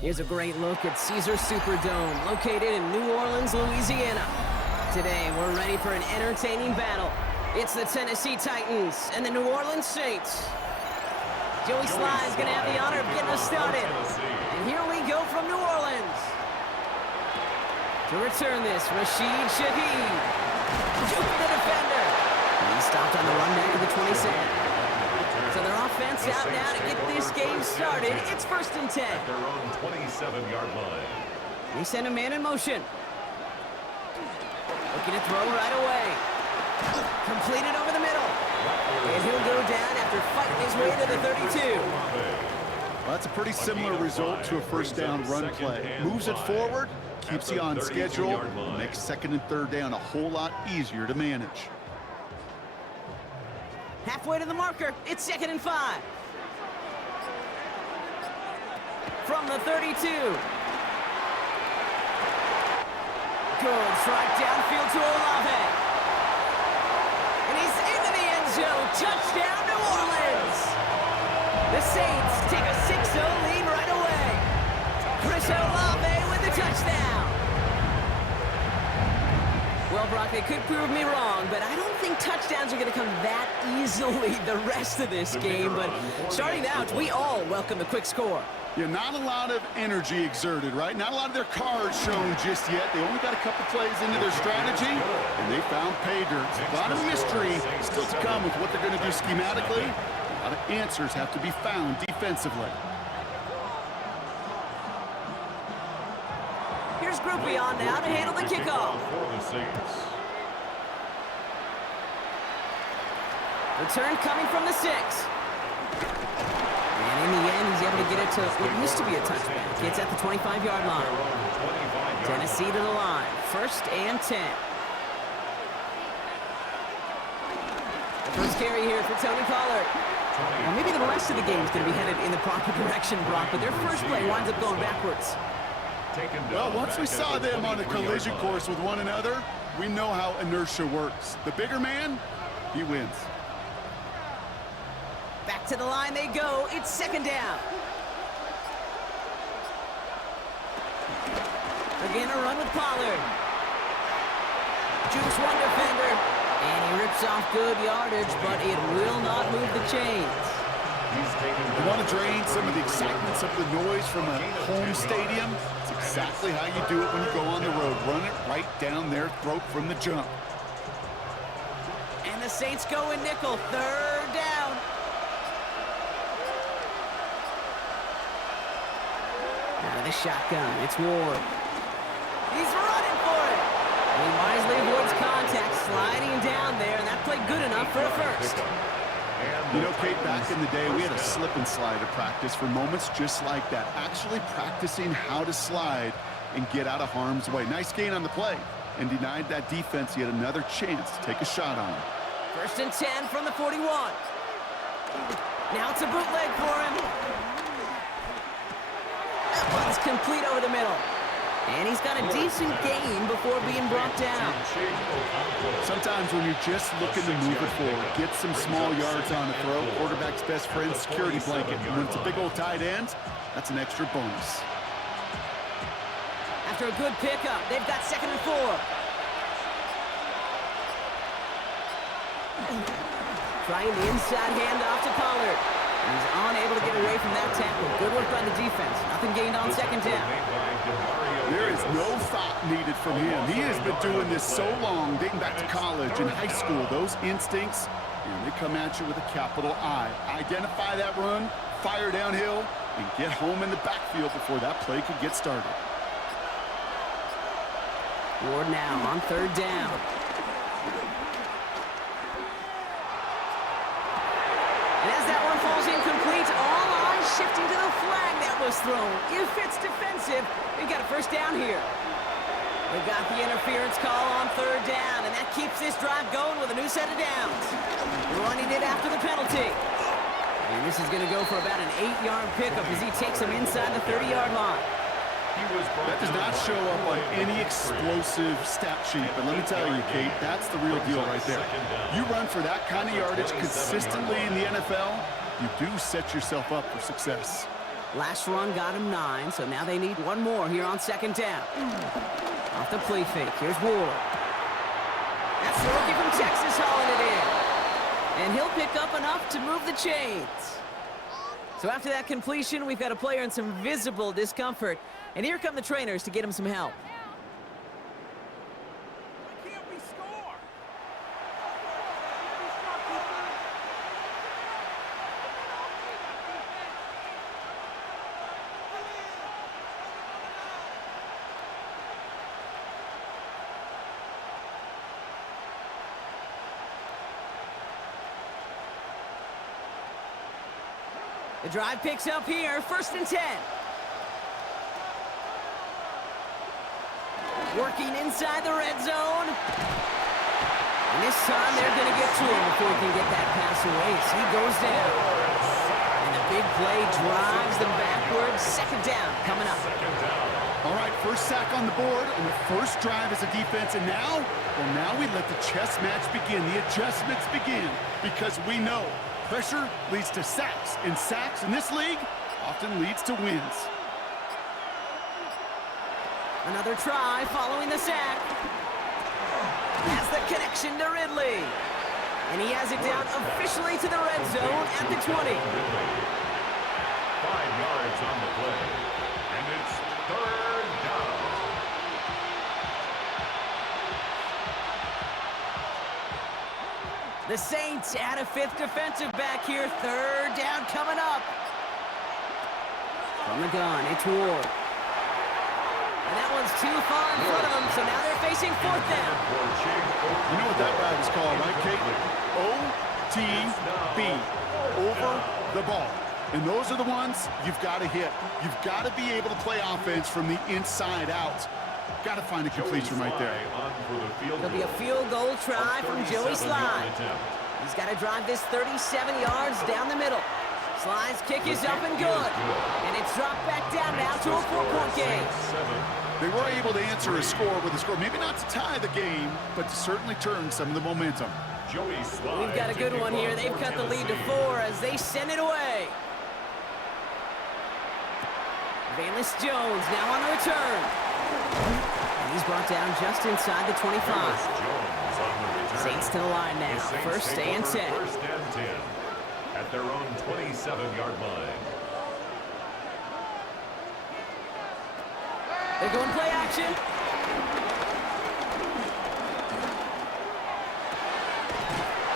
Here's a great look at Caesars Superdome, located in New Orleans, Louisiana. Today, we're ready for an entertaining battle. It's the Tennessee Titans and the New Orleans Saints. Joey Sly is going to have the honor of getting us started. And here we go from New Orleans. To return this, Rashid Shaheed. Juke the defender. He's stopped on the run back of the 27. So their offense out now to get this game started. It's 1st and 10. At their own 27-yard line. They send a man in motion. Looking to throw right away. Completed over the middle. And he'll go down after fighting his way to the 32. Well, that's a pretty similar result to a first down run play. Moves it forward, keeps you on schedule, makes 2nd and 3rd down a whole lot easier to manage. Halfway to the marker, it's 2nd and 5. From the 32. Good strike downfield to Olave. And he's into the end zone. Touchdown, New Orleans. The Saints take a 6-0 lead right away. Chris Olave with the touchdown. Well, Brock, they could prove me wrong, but I don't think touchdowns are going to come that easily the rest of this game. But starting out, we all welcome the quick score. Yeah, not a lot of energy exerted, right? Not a lot of their cards shown just yet. They only got a couple plays into their strategy, and they found pay dirt. A lot of mystery still to come with what they're going to do schematically. A lot of answers have to be found defensively. Here's Groupie on now to handle the kickoff. Return coming from the 6. And in the end, he's able to get it to what used to be a touchback. Gets at the 25-yard line. Tennessee to the line. 1st and 10. The first carry here for Tony Pollard. Well, maybe the rest of the game is going to be headed in the proper direction, Brock, but their first play winds up going backwards. Well, once we saw them on a collision course with one another, we know how inertia works. The bigger man, he wins. Back to the line they go. It's 2nd down. Again, a run with Pollard. Jukes one defender, and he rips off good yardage, but it will not move the chains. You want to drain some of the excitement, some of the noise from a home stadium? It's exactly how you do it when you go on the road. Run it right down their throat from the jump. And the Saints go in nickel. 3rd down. Out of the shotgun, it's Ward. He's running for it. And he wisely avoids contact, sliding down there, and that played good enough for a first. You know, Kate, back in the day, we had a slip and slide at practice for moments just like that. Actually practicing how to slide and get out of harm's way. Nice gain on the play, and denied that defense yet another chance to take a shot on him. 1st and 10 from the 41. Now it's a bootleg for him. That one's complete over the middle. And he's got a decent gain before being brought down. Sometimes when you're just looking to move it forward, get some small yards on the throw, quarterback's best friend, security blanket. And when it's a big old tight end, that's an extra bonus. After a good pickup, they've got 2nd and 4. Trying the inside handoff to Pollard. He's unable to get away from that tackle. Good work by the defense. Nothing gained on 2nd down. There is no thought needed from him. He has been doing this so long, dating back to college and high school. Those instincts, and they come at you with a capital I. Identify that run, fire downhill, and get home in the backfield before that play could get started. Ward now on 3rd down. And as that one falls incomplete, all eyes shifting to the flag that was thrown. If it's defensive, they've got a 1st down here. They got the interference call on 3rd down, and that keeps this drive going with a new set of downs. Running it after the penalty. And this is going to go for about an 8-yard pickup as he takes him inside the 30-yard line. That does not show up on any explosive stat sheet, but let me tell you, Kate, that's the real deal right there. You run for that kind of yardage consistently in the NFL, you do set yourself up for success. Last run got him 9, so now they need one more here on second down. Off the play fake, here's Ward. That's the rookie from Texas hauling it in. And he'll pick up enough to move the chains. So after that completion, we've got a player in some visible discomfort. And here come the trainers to get him some help. The drive picks up here, 1st and 10. Working inside the red zone. And this time they're going to get to him before he can get that pass away. So he goes down. And the big play drives them backwards. 2nd down coming up. All right, first sack on the board on the first drive as a defense. And now, well, now we let the chess match begin. The adjustments begin because we know pressure leads to sacks, and sacks in this league often leads to wins. Another try following the sack. Has the connection to Ridley. And he has it down officially to the red zone at the 20. 5 yards on the play. And it's 3rd down. The Saints add a 5th defensive back here. 3rd down coming up. From the gun, it's Ward. And that one's too far in front of them, so now they're facing 4th down. You know what that route is called, right, Kate? OTB, over the ball. And those are the ones you've got to hit. You've got to be able to play offense from the inside out. Got to find a completion right there. There'll be a field goal try from Joey Slye. He's got to drive this 37 yards down the middle. Sly's kick is up and good. And it's dropped back down now to a 4-point game. They were able to answer a score with a score. Maybe not to tie the game, but to certainly turn some of the momentum. We've got a good one here. They've cut the lead to 4 as they send it away. Valus Jones now on the return. And he's brought down just inside the 25. Saints to the line now. 1st and 10. 1st and 10 at their own 27-yard line. They're going play action.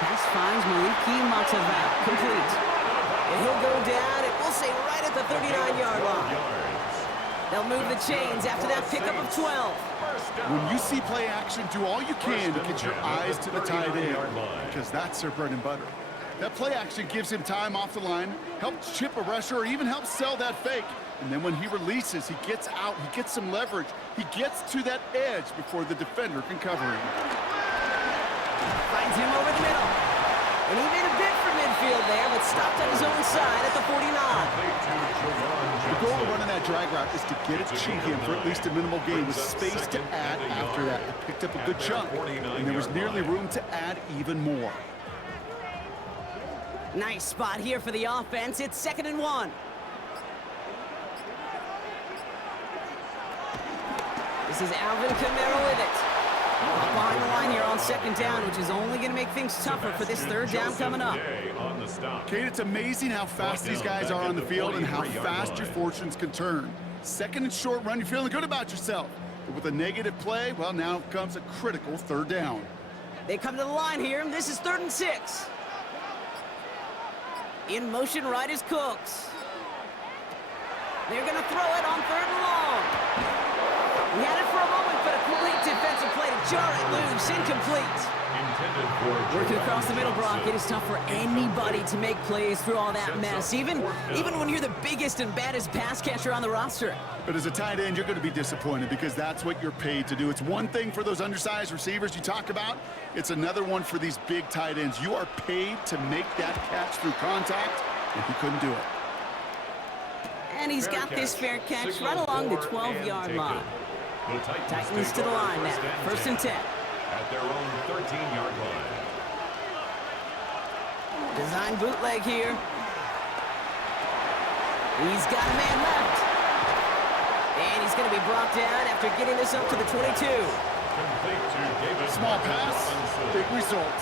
Pass finds Maliki Matavat. Complete. And he'll go down, and we'll say right at the 39-yard line. They'll move the chains after that pickup of 12. When you see play action, do all you can to get your eyes to the tight end, because that's their bread and butter. That play action gives him time off the line, helps chip a rusher, or even helps sell that fake. And then when he releases, he gets out, he gets some leverage. He gets to that edge before the defender can cover him. Finds him over the middle. And he made a bid for midfield there, but stopped on his own side at the 49. The goal of running that drag route is to get it to him for at least a minimal gain with space to add after that. He picked up a good chunk, and there was nearly room to add even more. Nice spot here for the offense. It's 2nd and 1. This is Alvin Kamara with it. Up behind the line here on 2nd down, which is only going to make things tougher for this 3rd down coming up. Kate, it's amazing how fast these guys are on the field and how fast your fortunes can turn. 2nd and short run, you're feeling good about yourself. But with a negative play, well, now comes a critical 3rd down. They come to the line here. This is 3rd and 6. In motion right is Cooks. They're going to throw it on 3rd and long. We had it for a moment, but a complete defensive play to jar it loose. Incomplete. Working across the middle, Brock, it is tough for anybody to make plays through all that mess, even when you're the biggest and baddest pass catcher on the roster. But as a tight end, you're going to be disappointed because that's what you're paid to do. It's one thing for those undersized receivers you talk about. It's another one for these big tight ends. You are paid to make that catch through contact, and he couldn't do it. And he's got this fair catch right along the 12-yard line. Titans to the line now. 1st and 10. At their own 13-yard line. Design bootleg here. He's got a man left. And he's going to be brought down after getting this up to the 22. Small pass, big result.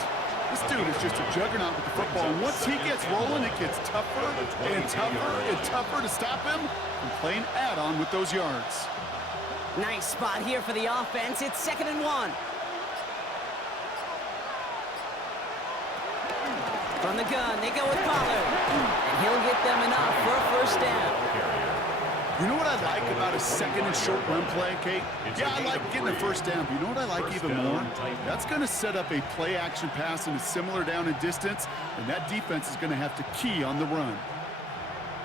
This dude is just a juggernaut with the football, and once he gets rolling, it gets tougher and tougher and tougher to stop him from playing add-on with those yards. Nice spot here for the offense. It's 2nd and 1. From the gun, they go with Pollard. And he'll get them enough for a first down. You know what I like about a 2nd and short run play, Kate? Yeah, I like getting a first down, but you know what I like even more? That's going to set up a play-action pass in a similar down and distance, and that defense is going to have to key on the run.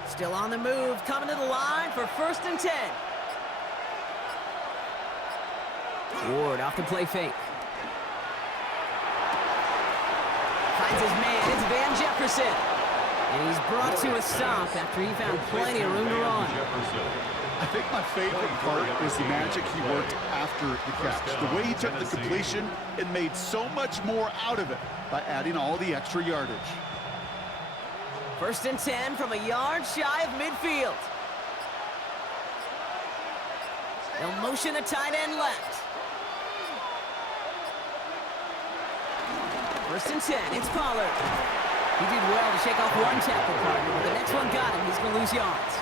Still on the move, coming to the line for 1st and 10. Ward off the play fake. Finds his man, it's Van Jefferson. And he's brought to a stop after he found plenty of room to run. I think my favorite part is the magic he worked after the catch. The way he took the completion and made so much more out of it by adding all the extra yardage. 1st and 10 from a yard shy of midfield. They'll motion a tight end left. 1st and 10, it's Pollard. He did well to shake off one tackle partner, but the next one got him. He's going to lose yards.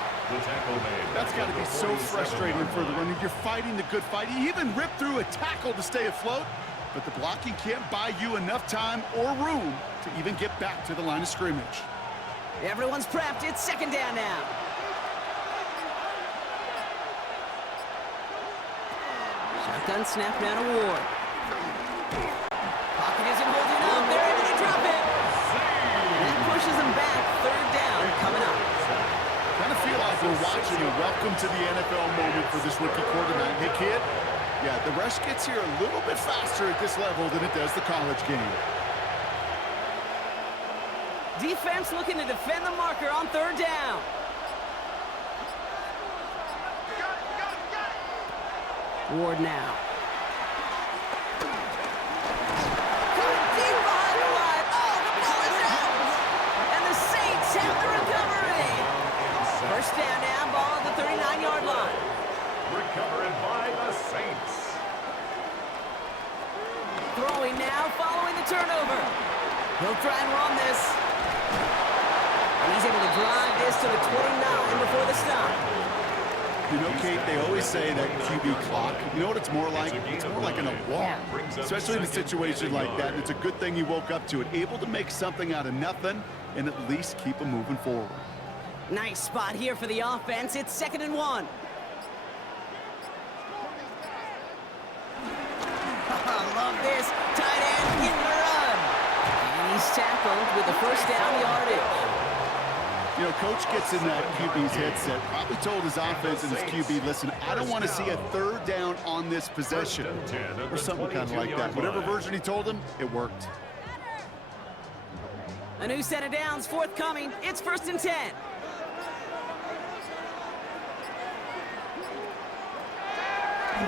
That's got to be so frustrating for the runner. You're fighting the good fight. He even ripped through a tackle to stay afloat, but the blocking can't buy you enough time or room to even get back to the line of scrimmage. Everyone's prepped. It's 2nd down now. Shotgun snap now to Ward. Pocket isn't holding up. They're able to drop it. That pushes him back. 3rd down coming up. Kind of feel like we're watching a welcome to the NFL moment for this rookie quarterback. Hey, kid, yeah, the rush gets here a little bit faster at this level than it does the college game. Defense looking to defend the marker on 3rd down. Ward now. Coming deep behind the line. Oh, the ball is out! And the Saints have the recovery. 1st down now, ball at the 39-yard line. Recovered by the Saints. Throwing now, following the turnover. He'll try and run this. And he's able to drive this to the 29 before the stop. You know, Kate, they always say that QB clock, you know what it's more like? It's more like an alarm, especially in a situation like that. And it's a good thing you woke up to it, able to make something out of nothing and at least keep them moving forward. Nice spot here for the offense. It's 2nd and 1. Love this. Tight end getting the run. And he's tackled with the 1st down yardage. You know, Coach gets in that QB's headset, probably told his offense and his QB, listen, I don't want to see a 3rd down on this possession, or something kind of like that. Whatever version he told him, it worked. A new set of downs forthcoming. It's 1st and 10.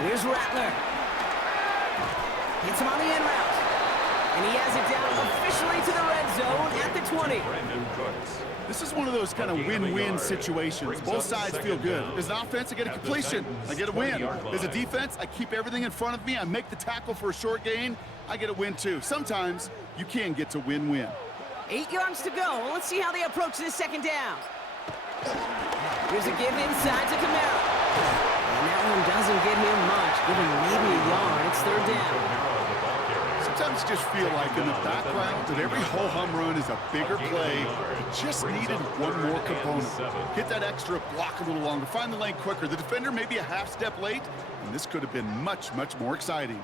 Here's Rattler. Hits him on the in route. And he has it down officially to the red zone at the 20. This is one of those kind of win-win situations. Both sides feel good. As an offense, I get a completion. I get a win. As a defense, I keep everything in front of me. I make the tackle for a short gain. I get a win, too. Sometimes you can get to win-win. 8 yards to go. Let's see how they approach this 2nd down. Here's a give inside to Kamara. And that one doesn't get him much. Give him maybe a yard. It's 3rd down. Sometimes you just feel like in the background that every ho-hum run is a bigger play. It just needed one more component. Hit that extra block a little longer. Find the lane quicker. The defender may be a half step late, and this could have been much, much more exciting.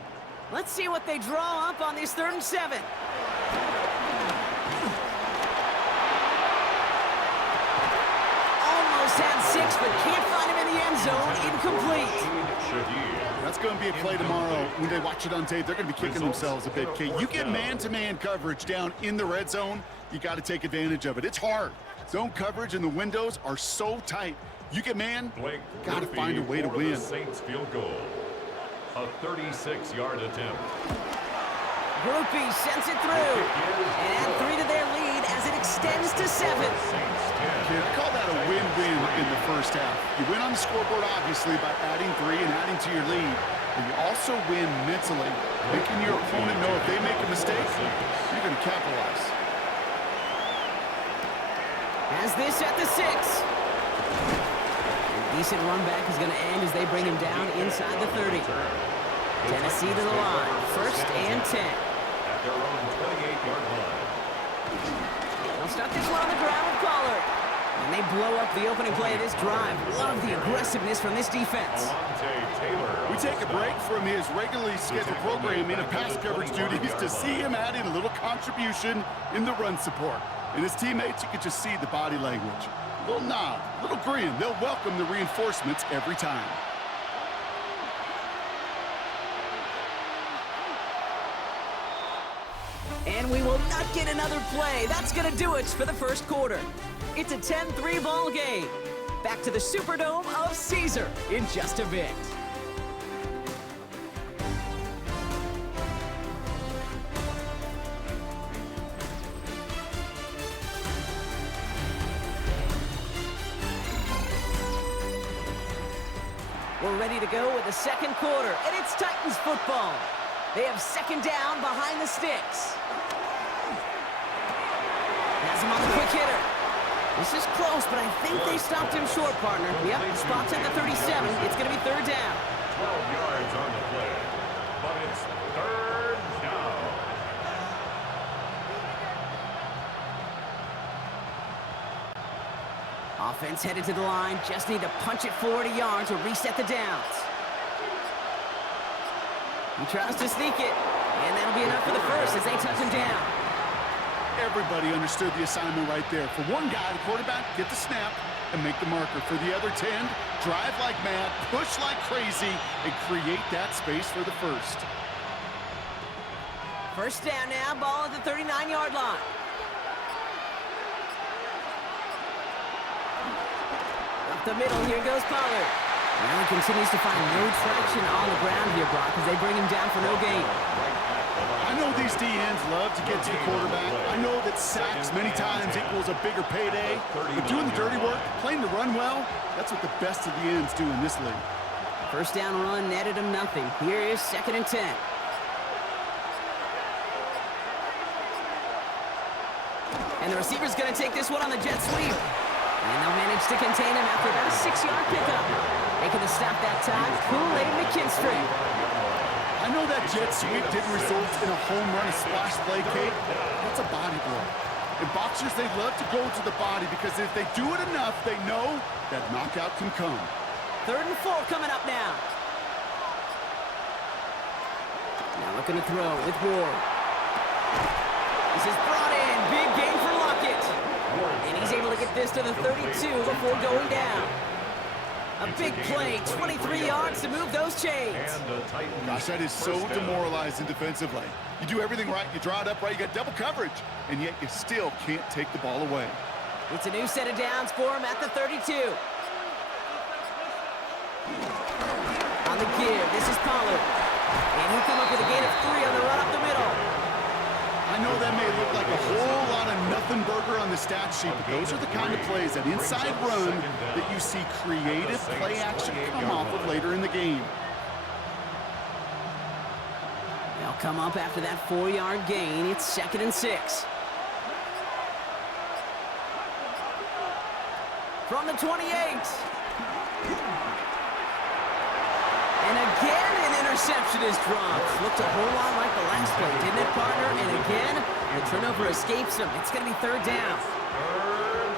Let's see what they draw up on this 3rd and 7. Almost had 6, but can't find him in the end zone. Incomplete. That's going to be a play tomorrow. When they watch it on tape, they're going to be kicking themselves a bit, Kate. You get man-to-man coverage down in the red zone, you got to take advantage of it. It's hard. Zone coverage and the windows are so tight. You get man, got to find a way to win. Saints field goal. A 36-yard attempt. Groupie sends it through. And add 3 to their lead as it extends to 7. Kid, I call that a win-win in the first half. You win on the scoreboard, obviously, by adding 3 and adding to your lead. But you also win mentally, making your opponent know if they make a mistake, you're going to capitalize. Has this at the 6. A decent run back is going to end as they bring him down inside the 30. Tennessee to the line, 1st and 10. At their own 28-yard line. They'll start this one on the ground with Pollard. And they blow up the opening play of this drive. Love the aggressiveness from this defense. We take a break from his regularly scheduled programming of pass coverage duties to see him add in a little contribution in the run support. And his teammates, you can just see the body language. A little nod, a little grin. They'll welcome the reinforcements every time. And we will not get another play. That's going to do it for the first quarter. It's a 10-3 ball game. Back to the Superdome of Caesar in just a bit. We're ready to go with the second quarter, and it's Titans football. They have second down behind the sticks. Has him on the quick hitter. This is close, but I think they stopped him short, partner. Yep, spots at the 37. It's going to be third down. 12 yards on the play, but it's third down. Offense headed to the line. Just need to punch it 40 yards or reset the downs. He tries to sneak it, and that'll be enough for the first as they touch him down. Everybody understood the assignment right there. For one guy, the quarterback, get the snap and make the marker. For the other 10, drive like mad, push like crazy, and create that space for the first. First down now, ball at the 39-yard line. Up the middle, here goes Pollard. Now he continues to find no traction on the ground here, Brock, as they bring him down for no gain. I know these DNs love to get to the quarterback. I know that sacks many times equals a bigger payday. But doing the dirty work, playing the run well, that's what the best of the ends do in this league. First down run netted him nothing. Here is 2nd and 10. And the receiver's going to take this one on the jet sweep. And they'll manage to contain him after about a 6-yard pickup. Making the stop that time, Kool-Aid McKinstry. I know that jet sweep didn't result in a home run, a splash play, Kate. That's a body blow. And boxers, they love to go to the body because if they do it enough, they know that knockout can come. 3rd and 4 coming up now. Now looking to throw with Ward. This is brought in. Big gain for Lockett. And he's able to get this to the 32 before going down. A big play, 23 yards to move those chains. Gosh, that is so demoralizing defensively. You do everything right, you draw it up right, you got double coverage, and yet you still can't take the ball away. It's a new set of downs for him at the 32. On the give, this is Pollard. And he'll come up with a gain of 3 on the run up the middle. I know that may look like a whole lot of nothing burger on the stat sheet, but those are the kind of plays, that inside run, that you see creative play action come off of later in the game. They'll come up after that 4-yard gain. It's 2nd and 6. From the 28. And again, an interception is dropped. Looked a whole lot like the last play, didn't it, partner? And again, the turnover escapes him. It's going to be 3rd down.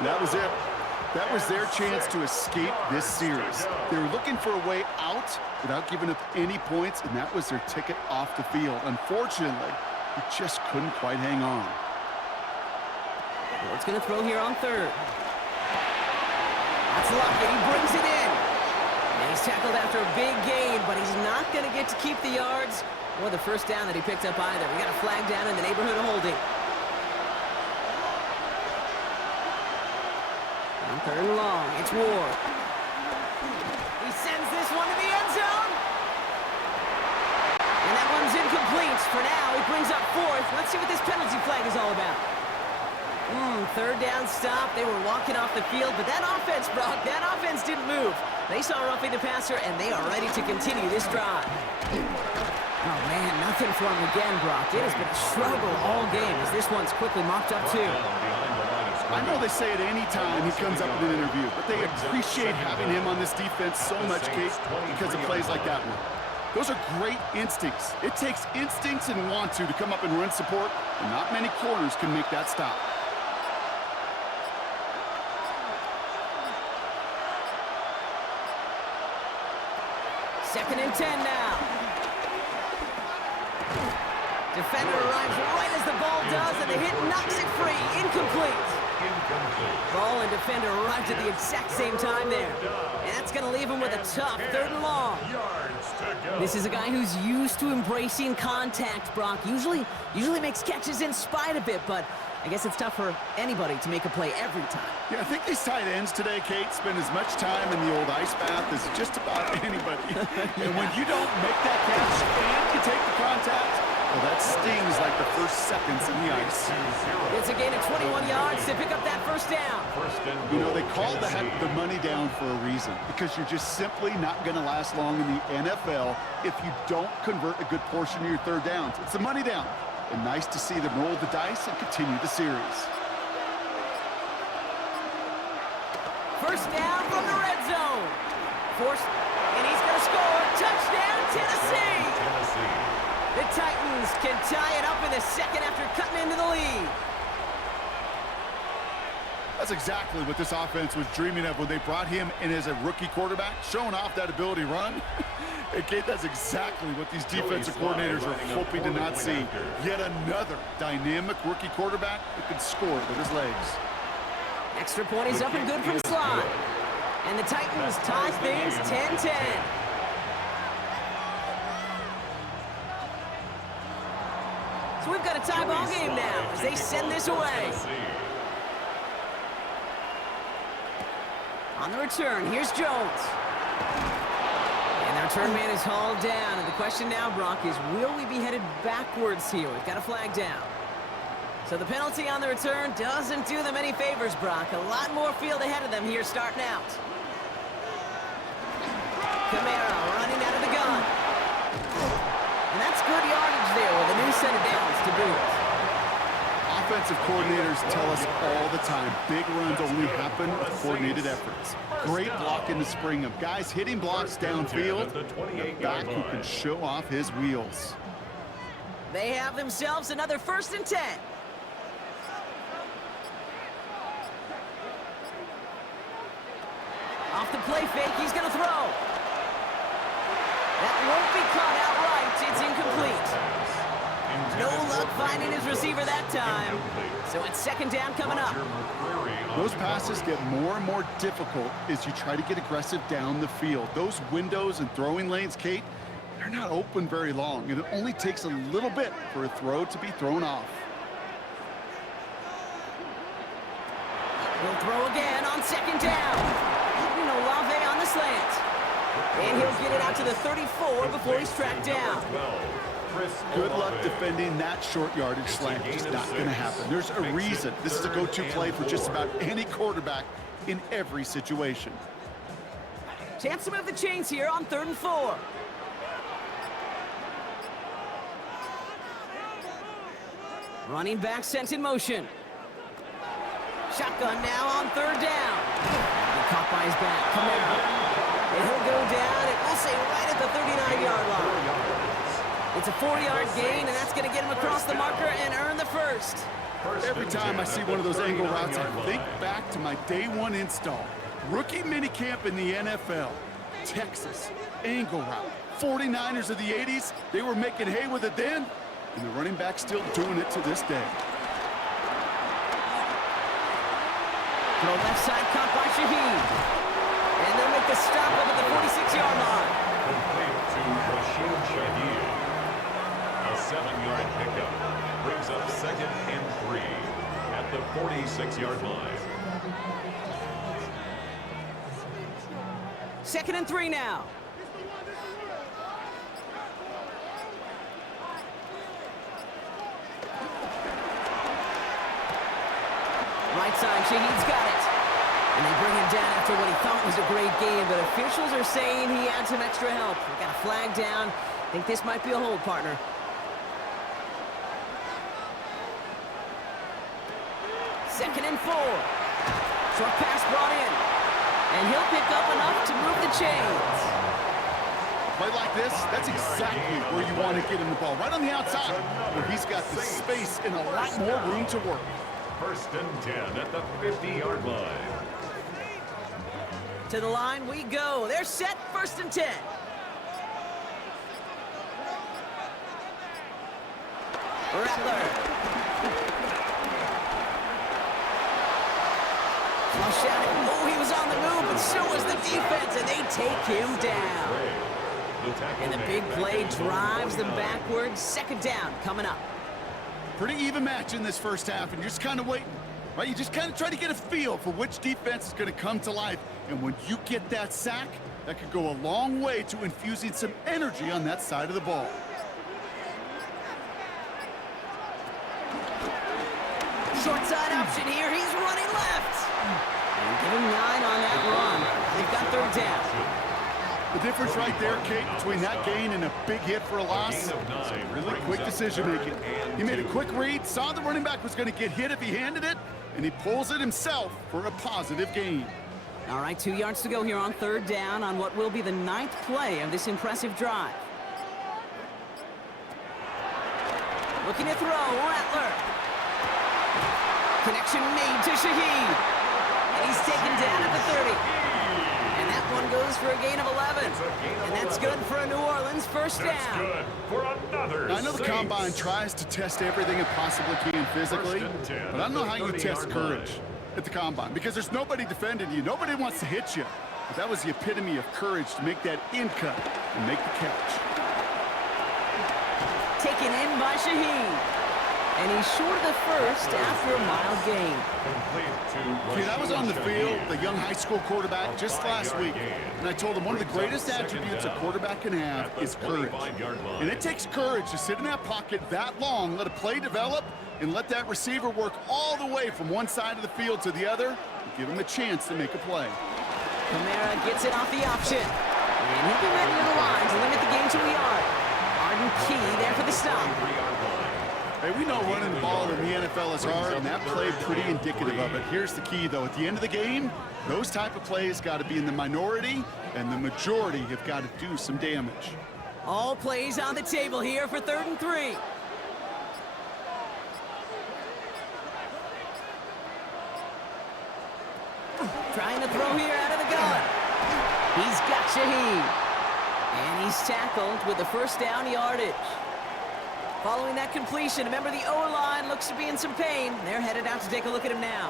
That was it. That was their chance to escape this series. They were looking for a way out without giving up any points, and that was their ticket off the field. Unfortunately, he just couldn't quite hang on. Ward's going to throw here on 3rd. That's Lockett. He brings it in. And he's tackled after a big gain, but he's not going to get to keep the yards or the first down that he picked up either. We got a flag down in the neighborhood of holding. On 3rd and long, it's Ward. He sends this one to the end zone. And that one's incomplete. For now, he brings up 4th. Let's see what this penalty flag is all about. Third down stop. They were walking off the field, but that offense, Brock, that offense didn't move. They saw roughing the passer, and they are ready to continue this drive. Oh, man, nothing for him again, Brock. It has been a struggle all game as this one's quickly mopped up, too. I know they say it any time he comes up in an interview, but they appreciate having him on this defense so much, Kate, because of plays like that one. Those are great instincts. It takes instincts and want to come up and run support, and not many corners can make that stop. Second and 10 now. Defender arrives right as the ball does, and the hit knocks it free. Incomplete. Ball and defender arrived at the exact same time there. And that's going to leave him with a tough 3rd and long. This is a guy who's used to embracing contact, Brock. Usually makes catches in spite of it, but I guess it's tough for anybody to make a play every time. Yeah, I think these tight ends today, Kate, spend as much time in the old ice bath as just about anybody. And when you don't make that catch and you take the contact, well, that stings like the first seconds in the ice. It's a gain of 21 yards to pick up that first down. You know, they call that the money down for a reason, because you're just simply not going to last long in the NFL if you don't convert a good portion of your 3rd downs. It's the money down. And nice to see them roll the dice and continue the series. First down from the red zone. Forced, and he's going to score. Touchdown, Tennessee. The Titans can tie it up in the second after cutting into the lead. That's exactly what this offense was dreaming of when they brought him in as a rookie quarterback, showing off that ability to run. And Kate, that's exactly what these defensive coordinators are hoping to not see. Yet another dynamic rookie quarterback who can score with his legs. Extra point is up and good from slot. And the Titans tie things 10-10. So we've got a tie ball game now as they send this away. On the return, here's Jones. And the return man is hauled down. And the question now, Brock, is will we be headed backwards here? We've got a flag down. So the penalty on the return doesn't do them any favors, Brock. A lot more field ahead of them here starting out. Camaro running out of the gun. And that's good yardage there with a new set of downs to boot. Offensive coordinators tell us all the time, big runs only happen with coordinated efforts. Great block in the spring of guys hitting blocks downfield, and a back who can show off his wheels. They have themselves another 1st and 10. Off the play fake, he's going to throw. That won't be caught outright. It's incomplete. No luck finding his receiver that time. So it's 2nd down coming up. Those passes get more and more difficult as you try to get aggressive down the field. Those windows and throwing lanes, Kate, they're not open very long, and it only takes a little bit for a throw to be thrown off. He'll throw again on 2nd down. Olave on the slant. And he'll get it out to the 34 before he's tracked down. Good luck defending that short yardage slant. It's not going to happen. There's a reason. This is a go-to play for just about any quarterback in every situation. Chance to move the chains here on 3rd and 4. Running back sent in motion. Shotgun now on 3rd down. And caught by his back. Camaro. And he'll go down, and we'll say right at the 39-yard line. It's a 4-yard gain, and that's going to get him across the marker and earn the 1st. Every time I see one of those angle routes, I think back to my day 1 install. Rookie minicamp in the NFL. Texas, angle route. 49ers of the 80s, they were making hay with it then, and the running back's still doing it to this day. To the left side, caught by Shaheed. And they'll make the stop up at the 46-yard line. Complete to Rashid Shaheed. A 7-yard pickup brings up 2nd and 3 at the 46-yard line. 2nd and 3 now. that time. Shaheed's got it. And they bring him down after what he thought was a great game, but officials are saying he had some extra help. We got a flag down. I think this might be a hold, partner. Second and 4. Short pass brought in. And he'll pick up enough to move the chains. Play like this, that's exactly where you want to get him the ball. Right on the outside, where he's got the space and a lot more room to work. First and 10 at the 50-yard line. To the line we go. They're set. First and 10. Rattler. Flush out. Oh, he was on the move, but so was the defense, and they take him down. And the big play drives them backwards. Second down coming up. Pretty even match in this first half, and you're just kind of waiting, right? You just kind of try to get a feel for which defense is going to come to life. And when you get that sack, that could go a long way to infusing some energy on that side of the ball. Short side option here. He's running left. And give him 9 on that run. They've got third down. The difference right there, Kate, between that gain and a big hit for a loss, really quick decision-making. He made a quick read, saw the running back was going to get hit if he handed it, and he pulls it himself for a positive gain. All right, 2 yards to go here on third down on what will be the 9th play of this impressive drive. Looking to throw, Rattler. Connection made to Shaheed. And he's taken down at the 30. And that one goes for a gain of 11. And that's good for a New Orleans first down. That's good for another. I know the Combine tries to test everything it possibly can physically, but I don't know how you test courage at the Combine, because there's nobody defending you. Nobody wants to hit you. But that was the epitome of courage to make that in cut and make the catch. Taken in by Shaheed. And he's short of the first after a mild gain. Kid, I was on the field, the young high school quarterback, just last week, and I told him one of the greatest attributes a quarterback can have is courage. And it takes courage to sit in that pocket that long, let a play develop, and let that receiver work all the way from one side of the field to the other, and give him a chance to make a play. Kamara gets it off the option. And he'll be ready to the line to limit the game to a yard. Arden Key there for the stop. Hey, we know running the ball in the NFL is hard, and that play pretty indicative of it. Here's the key, though. At the end of the game, those type of plays got to be in the minority, and the majority have got to do some damage. All plays on the table here for 3rd and 3. Trying to throw here out of the gun. He's got Shaheed. And he's tackled with the first down yardage. Following that completion, remember the O-line looks to be in some pain. They're headed out to take a look at him now.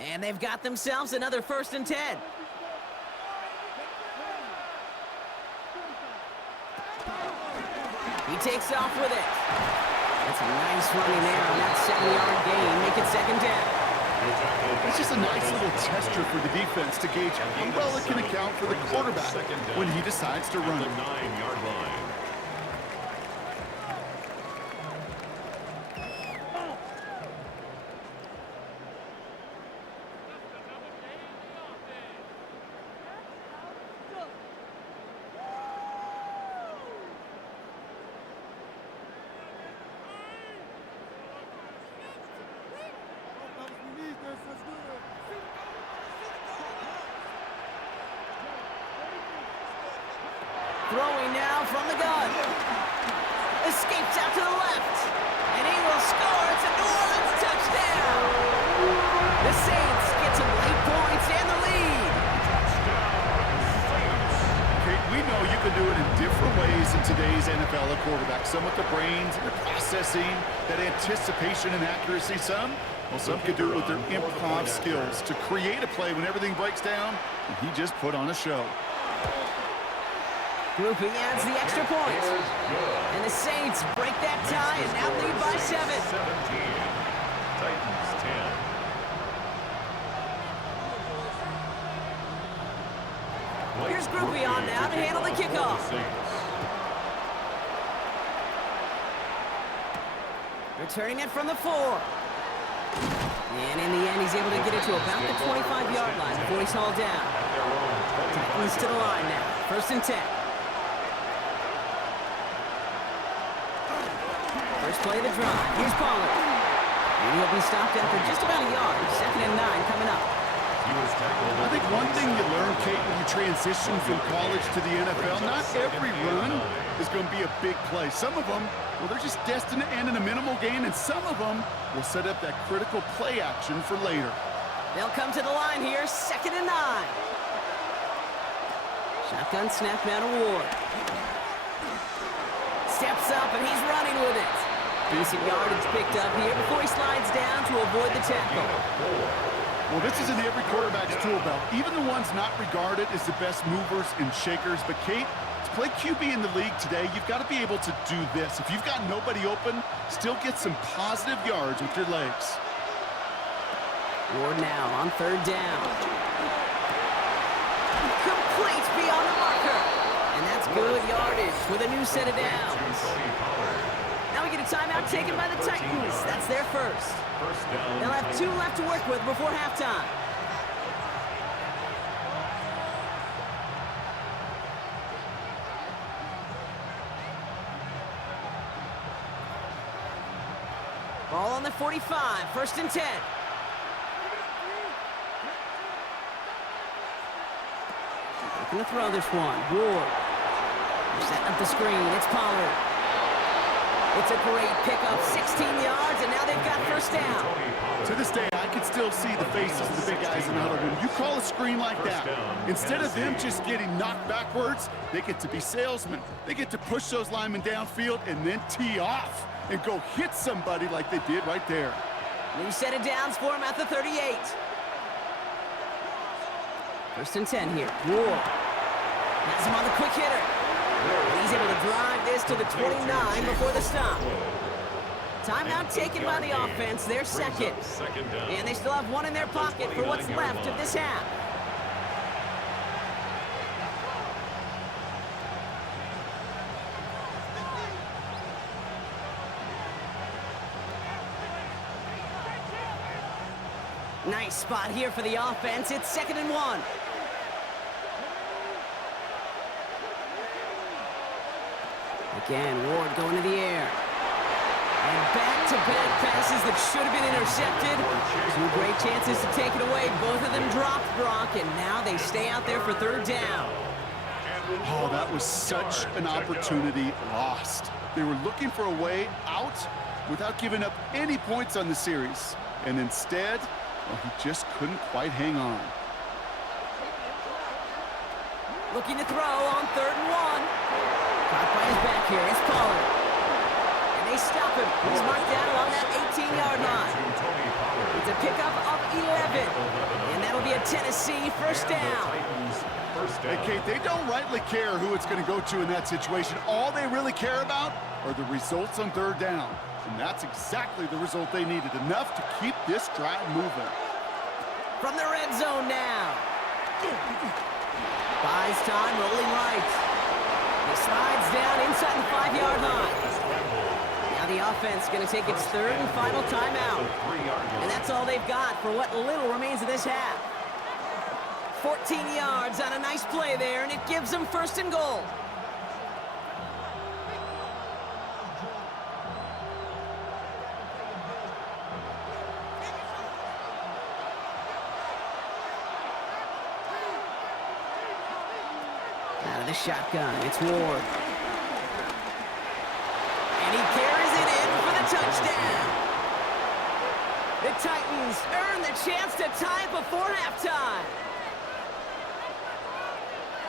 And they've got themselves another 1st and 10. He takes off with it. That's a nice running there on that 7-yard gain. Make it 2nd down. It's just a nice little tester for the defense to gauge how well it can account for the quarterback when he decides to run. The 9-yard line. Throwing now from the gun. Escapes out to the left. And he will score. It's a New Orleans touchdown. The Saints get some late points and the lead. Kate, we know you can do it in different ways in today's NFL at quarterback. Some with the brains and the processing, that anticipation and accuracy. Some can do it with their improv skills to create a play when everything breaks down. And he just put on a show. Grouping adds the extra point. And the Saints break that tie and now lead by 7. 17. Titans 10. Here's Groupie on now to handle the kickoff. Returning it from the 4. And in the end, he's able to get it to about the 25-yard line before he's hauled down. Titans to the line now. 1st and 10. First play of the drive. Here's Pollard. And he'll be stopped after just about a yard. 2nd and 9 coming up. I think one thing you learn, Kate, when you transition from college to the NFL, not every run is going to be a big play. Some of them, well, they're just destined to end in a minimal gain, and some of them will set up that critical play action for later. They'll come to the line here, 2nd and 9. Shotgun snap now to Ward. Steps up, and he's running with it. Decent yardage picked up here before he slides down to avoid the tackle. Well, this is in every quarterback's tool belt, even the ones not regarded as the best movers and shakers. But, Kate, to play QB in the league today, you've got to be able to do this. If you've got nobody open, still get some positive yards with your legs. Ward now on 3rd down. Complete beyond the marker. And that's good yardage with a new set of downs. Now we get a timeout taken by the Titans. That's their first. They'll have 2 left to work with before halftime. Ball on the 45, 1st and 10. Looking to throw this one. Ward. They're setting up the screen. It's Pollard. It's a great pickup, 16 yards, and now they've got 1st down. To this day, I can still see the faces of the big guys in the huddle. When you call a screen like that, instead of them just getting knocked backwards, they get to be salesmen. They get to push those linemen downfield and then tee off and go hit somebody like they did right there. New set of downs for him at the 38. 1st and 10 here. Ward has him on the quick hitter. He's able to drive this to the 29 before the stop. Timeout taken by the offense, their 2nd. And they still have 1 in their pocket for what's left of this half. Nice spot here for the offense. It's 2nd and 1. Again, Ward going to the air. And back-to-back passes that should have been intercepted. 2 great chances to take it away. Both of them dropped, Brock, and now they stay out there for 3rd down. Oh, that was such an opportunity lost. They were looking for a way out without giving up any points on the series. And instead, well, he just couldn't quite hang on. Looking to throw on 3rd and 1. Caught by his back here. It's Pollard. And they stop him. He's marked down along that 18-yard line. It's a pickup of 11. And that'll be a Tennessee 1st down. Hey, Kate, they don't rightly care who it's going to go to in that situation. All they really care about are the results on 3rd down. And that's exactly the result they needed. Enough to keep this drive moving. From the red zone now. Buys time, rolling right. He slides down inside the 5-yard line. Now the offense going to take its 3rd and final timeout. And that's all they've got for what little remains of this half. 14 yards on a nice play there, and it gives them 1st and goal. Out of the shotgun, it's Ward. And he carries it in for the touchdown. The Titans earn the chance to tie it before halftime.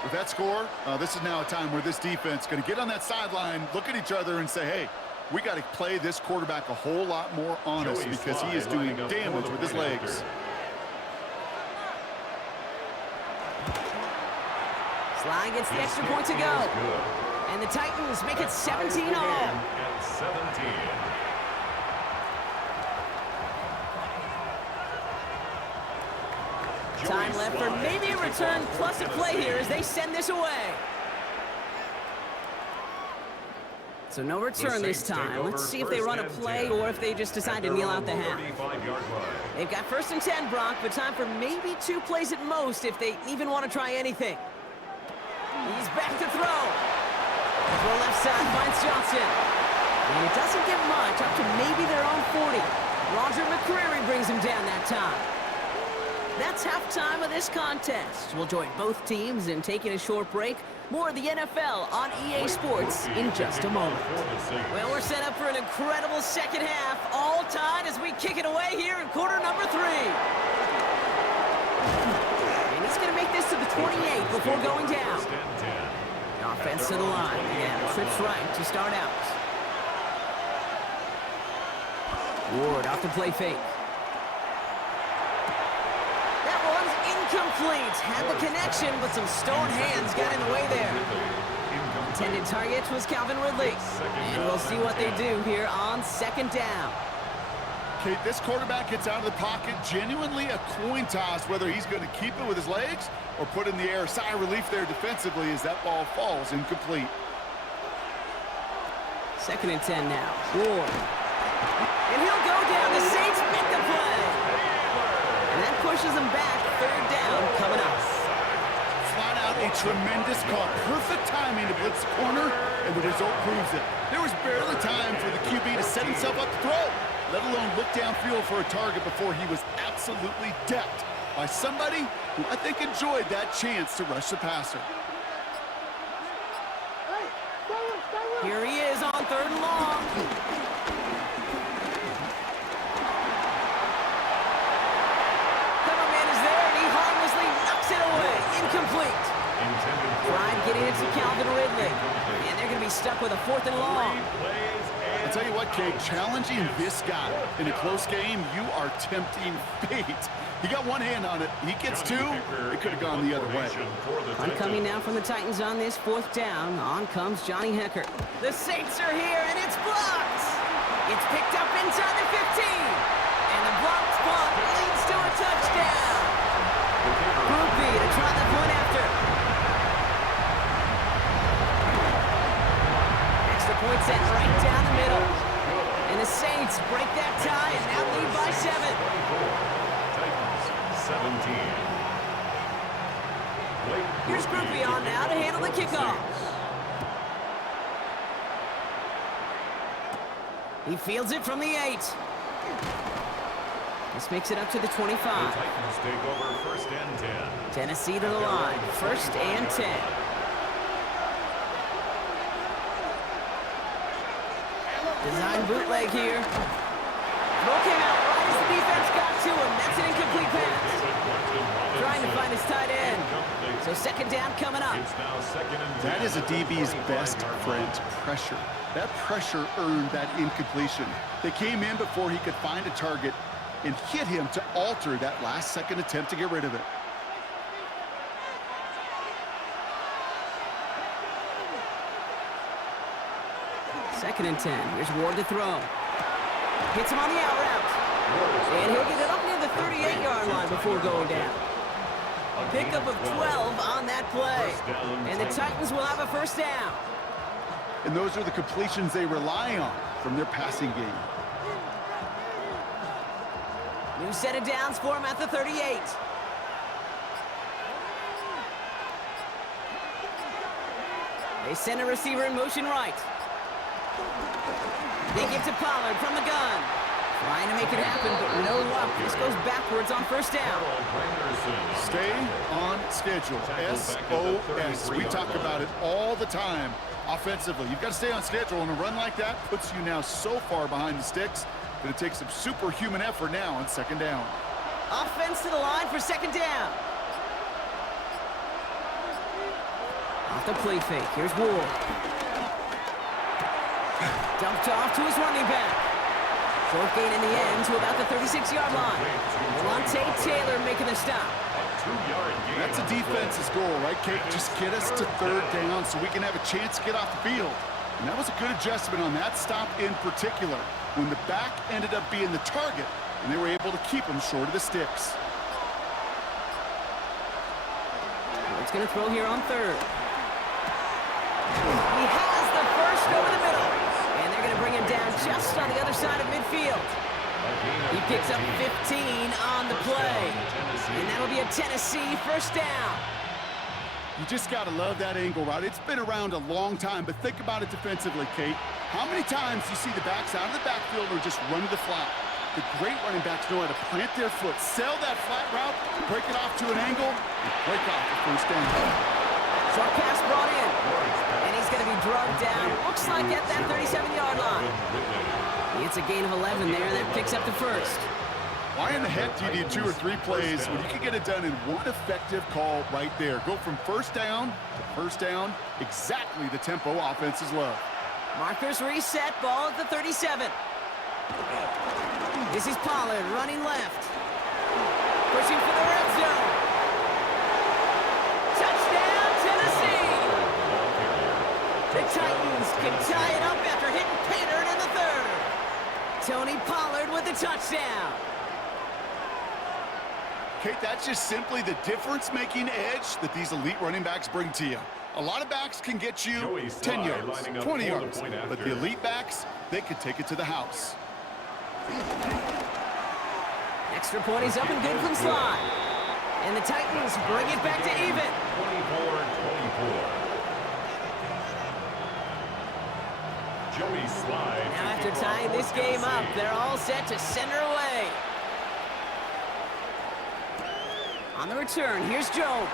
With that score, this is now a time where this defense is going to get on that sideline, look at each other and say, hey, we got to play this quarterback a whole lot more honest because he is doing damage with his legs. Sly gets the extra point to go. And the Titans make it 17 all. At 17. Time left for maybe a return plus a play here as they send this away. So no return this time. Let's see if they run a play or if they just decide to kneel out the half. They've got 1st and 10, Brock, but time for maybe 2 plays at most if they even want to try anything. He's back to throw. Throw left side finds Johnson. And it doesn't get much, up to maybe their own 40. Roger McCreary brings him down that time. That's halftime of this contest. We'll join both teams in taking a short break. More of the NFL on EA Sports in just a moment. Well, we're set up for an incredible second half, all tied as we kick it away here in quarter number 3. And he's going to make this to the 28 before going down. Offense to the line. Yeah, trips right to start out. Ward off the play fake. Incomplete. Had the connection, but some stone hands got in the way there. Intended target was Calvin Ridley. And we'll see what they do here on 2nd down. Okay, this quarterback gets out of the pocket. Genuinely a coin toss whether he's going to keep it with his legs or put in the air. Sigh of relief there defensively as that ball falls incomplete. 2nd and 10 now. Ward. And he'll go down. The Saints make the play. And that pushes them back. 3rd down coming up. Flat out a tremendous call. Perfect timing to blitz the corner, and the result proves it. There was barely time for the QB to set himself up to throw, let alone look downfield for a target before he was absolutely decked by somebody who I think enjoyed that chance to rush the passer. Here he is on 3rd and long. Incomplete. Pride getting it to Calvin Ridley. And they're going to be stuck with a 4th and long. I'll tell you what, Kate, challenging this guy in a close game, you are tempting fate. He got one hand on it. He gets 2. It could have gone the other way. Punt coming now from the Titans on this 4th down. On comes Johnny Hecker. The Saints are here, and it's blocked. It's picked up inside the 15. And the blocked punt leads to a touchdown. Groupie to try the point after. Extra point set right down the middle. And the Saints break that tie and now lead by 7. Titans 17. Here's Groupie on now to handle the kickoff. He fields it from the 8. This makes it up to the 25. The Titans take over 1st and 10. Tennessee to the line. 1st and 10. Design bootleg here. Throw came out right as the defense got to him. That's an incomplete pass. Trying to find his tight end. So 2nd down coming up. It's now 2nd and 10. That is a DB's best friend, pressure. That pressure earned that incompletion. They came in before he could find a target and hit him to alter that last-second attempt to get rid of it. Second and 10. Here's Ward to throw. Hits him on the out route. And he'll get it up near the 38-yard line before going down. A pickup of 12 on that play. And the Titans will have a 1st down. And those are the completions they rely on from their passing game. New set of downs for him at the 38. They send a receiver in motion right. They give to Pollard from the gun. Trying to make it happen, but no luck. This goes backwards on 1st down. Stay on schedule. SOS. We talk about it all the time offensively. You've got to stay on schedule, and a run like that puts you now so far behind the sticks that it takes some superhuman effort now on 2nd down. Offense to the line for 2nd down. Off the play fake. Here's Ward. Dumped off to his running back. Short gain in the end to about the 36-yard line. Delonte Taylor making the stop. 2-yard gain. That's a defense's goal, right, Kate? Just get us to third down so we can have a chance to get off the field. And that was a good adjustment on that stop in particular, when the back ended up being the target, and they were able to keep him short of the sticks. It's going to throw here on third. He has the first over the middle. And they're going to bring him down just on the other side of midfield. He picks up 15 on the play. And that'll be a Tennessee first down. You just got to love that angle route. It's been around a long time, but think about it defensively, Kate. How many times do you see the backs out of the backfield or just run to the flat? The great running backs know how to plant their foot, sell that flat route, break it off to an angle, and break off the first down. Short pass brought in. And he's going to be drugged down. Looks like at that 37-yard line. It's a gain of 11 there. That picks up the first. Why in the heck do you need 2 or 3 plays when you can get it done in one effective call right there? Go from first down to first down, exactly the tempo offenses love. Markers reset, ball at the 37. This is Pollard running left. Pushing for the red zone. Touchdown, Tennessee! The Titans can tie it up after hitting Painter in the third. Tony Pollard with the touchdown. Kate, that's just simply the difference-making edge that these elite running backs bring to you. A lot of backs can get you 10 yards, 20 yards, but the elite backs, they can take it to the house. Extra point is up and good from slide. And the Titans bring it back to even. 24-24. Joey Slide. Now after tying this game up, they're all set to send her away. On the return, here's Jones.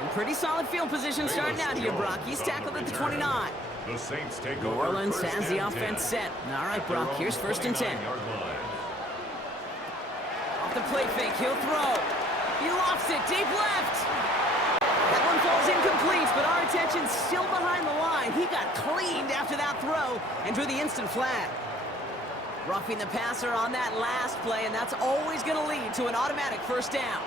In pretty solid field position starting out here, Brock. He's tackled at the 29. The Saints take New over. Orleans has the offense set. All right, Brock, here's first and 10. Off the play fake, he'll throw. He lofts it, deep left. That one falls incomplete, but our attention's still behind the line. He got cleaned after that throw and drew the instant flag. Roughing the passer on that last play, and that's always going to lead to an automatic first down.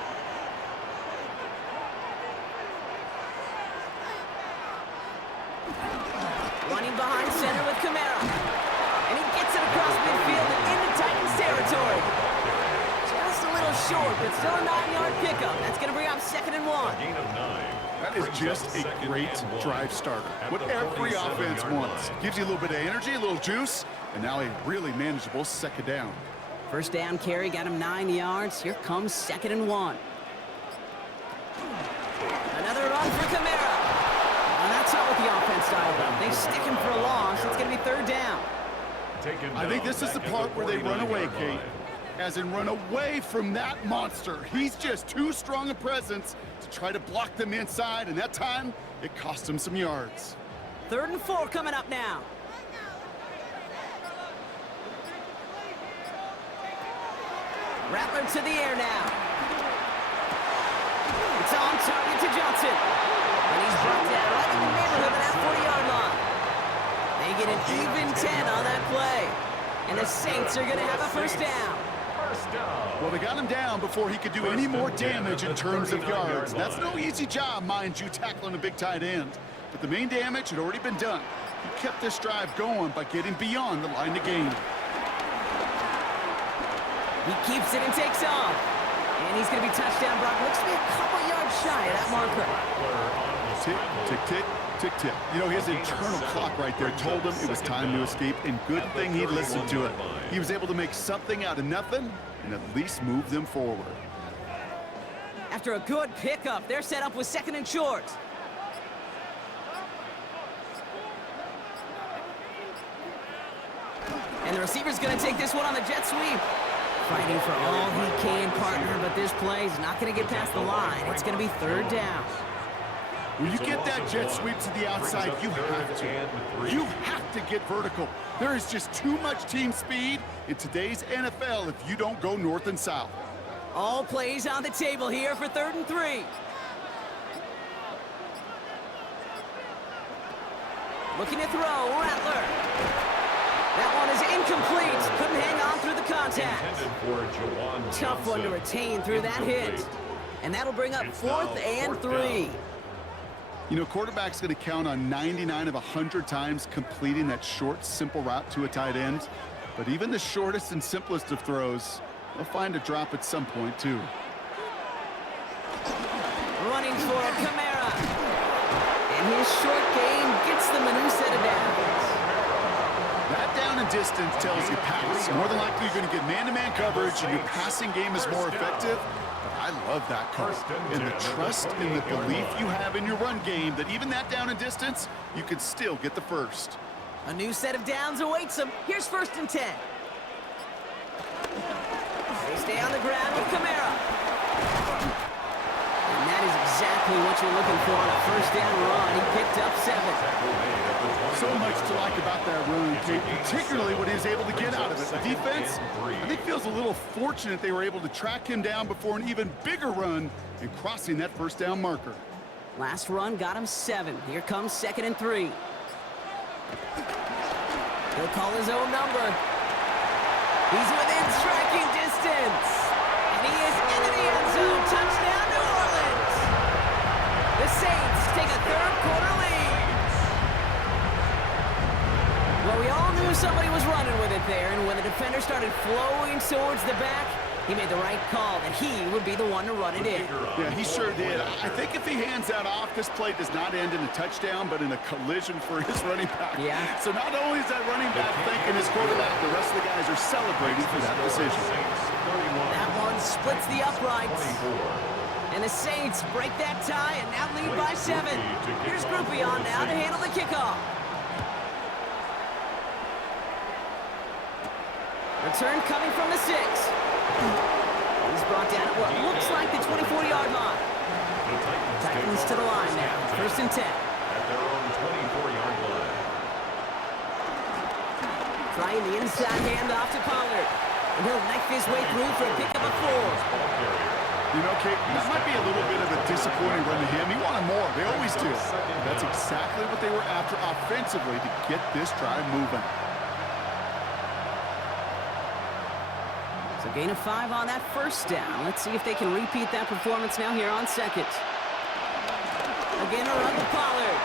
Running behind center with Kamara. And he gets it across midfield and into Titans territory. Just a little short, but still a 9-yard pickup. That's going to bring up 2nd and 1. Gain of 9. That is just a great drive starter. What every offense wants. Gives you a little bit of energy, a little juice, and now a really manageable 2nd down. First down carry got him 9 yards. Here comes 2nd and 1. Another run for Kamara. And that's not what the offense dialed up. They stick him for a loss. It's going to be 3rd down. I think this is the part where they run away, Kate. As in run away from that monster. He's just too strong a presence to try to block them inside, and that time, it cost him some yards. 3rd and 4 coming up now. Rattler to the air now. It's on target to Johnson. And he's brought down right in the neighborhood of that 40-yard line. They get an even 10 on that play. And the Saints are going to have a first down. Well, they got him down before he could do any more damage in terms of yards. That's no easy job, mind you, tackling a big tight end. But the main damage had already been done. He kept this drive going by getting beyond the line of game. He keeps it and takes off. And he's going to be touchdown, Brock. Looks to be a couple yards shy of that marker. Tick, tick, tick, tick, tick. You know, his internal clock right there told him it was time to escape, and good thing he listened to it. He was able to make something out of nothing and at least move them forward. After a good pickup, they're set up with 2nd and short. And the receiver's going to take this one on the jet sweep. Fighting for all he can, partner, but this play's not going to get past the line. It's going to be 3rd down. When you get that jet sweep to the outside, you have to. You have to get vertical. There is just too much team speed in today's NFL if you don't go north and south. All plays on the table here for 3rd and 3. Looking to throw, Rattler. That one is Incomplete. Couldn't hang on through the contact. Intended for Jawan Tough one to Johnson. retain through that hit. Incomplete. And that'll bring up It's fourth now and fourth 3. down. You know, quarterback's going to count on 99 of 100 times completing that short, simple route to a tight end. But even the shortest and simplest of throws, they'll find a drop at some point, too. Running for it, Kamara. And his short game gets them a new set of downs. That down and distance tells you pass. More than likely, you're going to get man-to-man coverage, and your passing game is more effective. But I love that call. And the trust and the belief you have in your run game that even that down and distance, you can still get the first. A new set of downs awaits them. Here's 1st and 10. They stay on the ground with Kamara. And that is exactly what you're looking for on a 1st down run. He picked up 7. So much to like about that run, Kate, particularly what he was able to get out of it. The defense, I think, feels a little fortunate they were able to track him down before an even bigger run and crossing that 1st down marker. Last run got him 7. Here comes 2nd and 3. He'll call his own number. He's within striking distance. And he is into the end zone. Touchdown, New Orleans. The Saints take a 3rd quarter lead. Well, we all knew somebody was running with it there, and when the defender started flowing towards the back, he made the right call that he would be the one to run it in. Yeah, he sure did. I think if he hands that off, this play does not end in a touchdown, but in a collision for his running back. Yeah. So not only is that running back thanking his quarterback, the rest of the guys are celebrating for that decision. That one splits the uprights. And the Saints break that tie and now lead by 7. Here's Groupie on now to handle the kickoff. Return coming from the 6. He's brought down at what looks like the 24-yard line. Titans to the line now. 1st and 10. At their own 24-yard line. Trying the inside handoff to Pollard. And he'll knife his way through for a pickup of 4. You know, Kate, that might be a little bit of a disappointing run to him. He wanted more. They always do. That's exactly what they were after offensively to get this drive moving. So gain of 5 on that 1st down. Let's see if they can repeat that performance now here on 2nd. Again, a run to Pollard.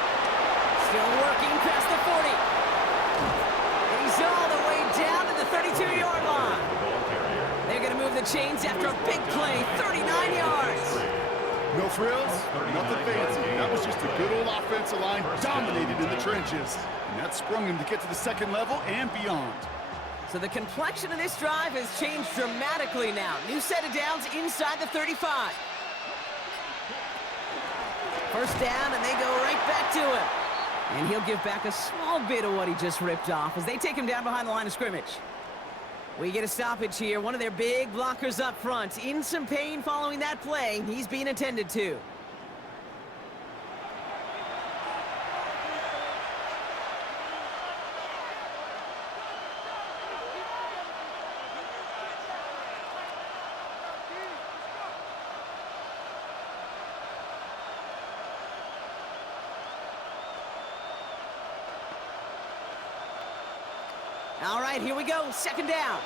Still working past the 40. And he's all the way down to the 32-yard line. They're going to move the chains after a big play, 39 yards. No frills, nothing fancy. That was just a good old offensive line dominated in the trenches. And that sprung him to get to the 2nd level and beyond. So the complexion of this drive has changed dramatically now. New set of downs inside the 35. 1st down, and they go right back to him. And he'll give back a small bit of what he just ripped off as they take him down behind the line of scrimmage. We get a stoppage here. One of their big blockers up front. In some pain following that play. He's being attended to. All right, here we go. 2nd down.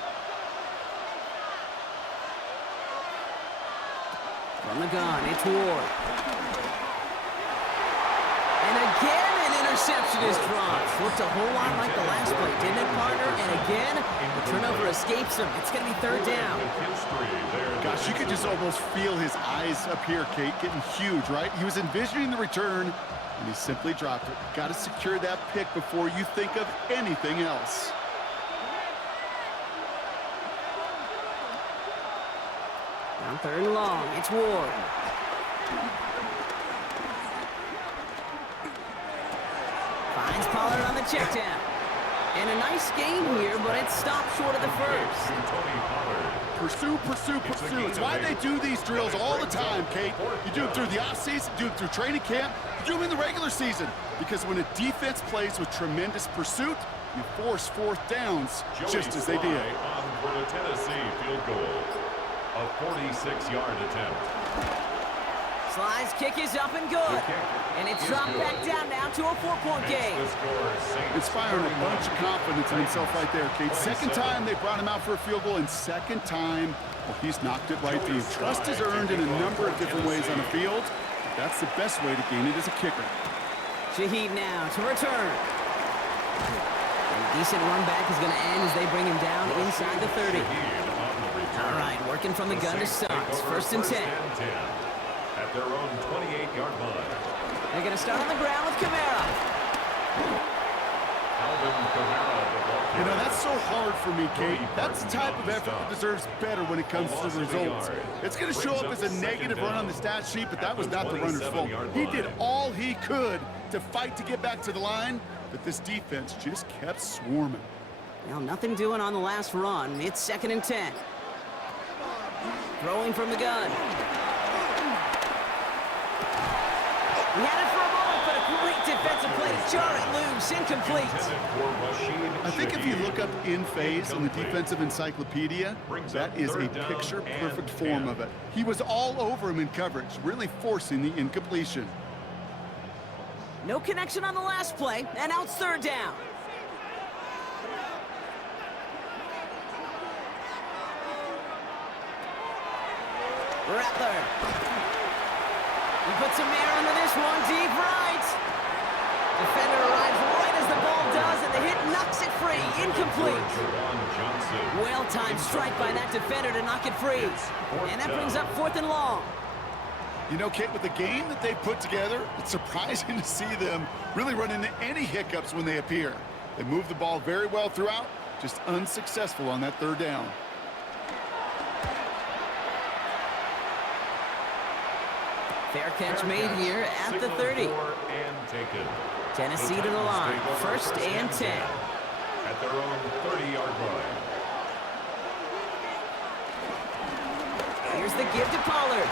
From the gun, it's Ward. And again, an interception is dropped. Looked a whole lot like the last play, didn't it, partner? And again, the turnover escapes him. It's going to be 3rd down. Gosh, you could just almost feel his eyes up here, Kate, getting huge, right? He was envisioning the return, and he simply dropped it. Got to secure that pick before you think of anything else. On 3rd and long, it's Ward. Finds Pollard on the check down. And a nice game here, but it's stopped short of the 1st. Pursue, pursue, pursue. It's why they do these drills all the time, Kate. You do them through the offseason, do them through training camp, you do them in the regular season. Because when a defense plays with tremendous pursuit, you force 4th downs, just as they did. For the Tennessee field goal. A 46-yard attempt. Slide's kick is up and good. And it's dropped back down now to a 4-point game. Inspiring a bunch of confidence in himself right there, Kate. Second time they brought him out for a field goal, and second time, well, he's knocked it right through. Trust is earned in a number of different ways on the field. That's the best way to gain it as a kicker. Shaheed now to return. And a decent run back is going to end as they bring him down inside the 30. All right, working from the gun to start. First and 10. At their own 28-yard line. They're going to start on the ground with Kamara. You know, that's so hard for me, Kate. That's the type of effort that deserves better when it comes to the results. It's going to show up as a negative run on the stat sheet, but that was not the runner's fault. He did all he could to fight to get back to the line, but this defense just kept swarming. Well, nothing doing on the last run. It's second and 10. Throwing from the gun. He had it for a moment, but a great defensive play to jar it loose. Incomplete. I think if you look up in phase in the defensive encyclopedia, that is a picture-perfect form of it. He was all over him in coverage, really forcing the incompletion. No connection on the last play, and now it's third down. Rattler. He puts some air under this one, deep right. Defender arrives right as the ball does, and the hit knocks it free. Incomplete. Well-timed strike by that defender to knock it free. And that brings up fourth and long. You know, Kate, with the game that they put together, it's surprising to see them really run into any hiccups when they appear. They move the ball very well throughout, just unsuccessful on that third down. Fair catch made here at the 30. Tennessee to the line, first and 10. At their own 30-yard line. Here's the give to Pollard.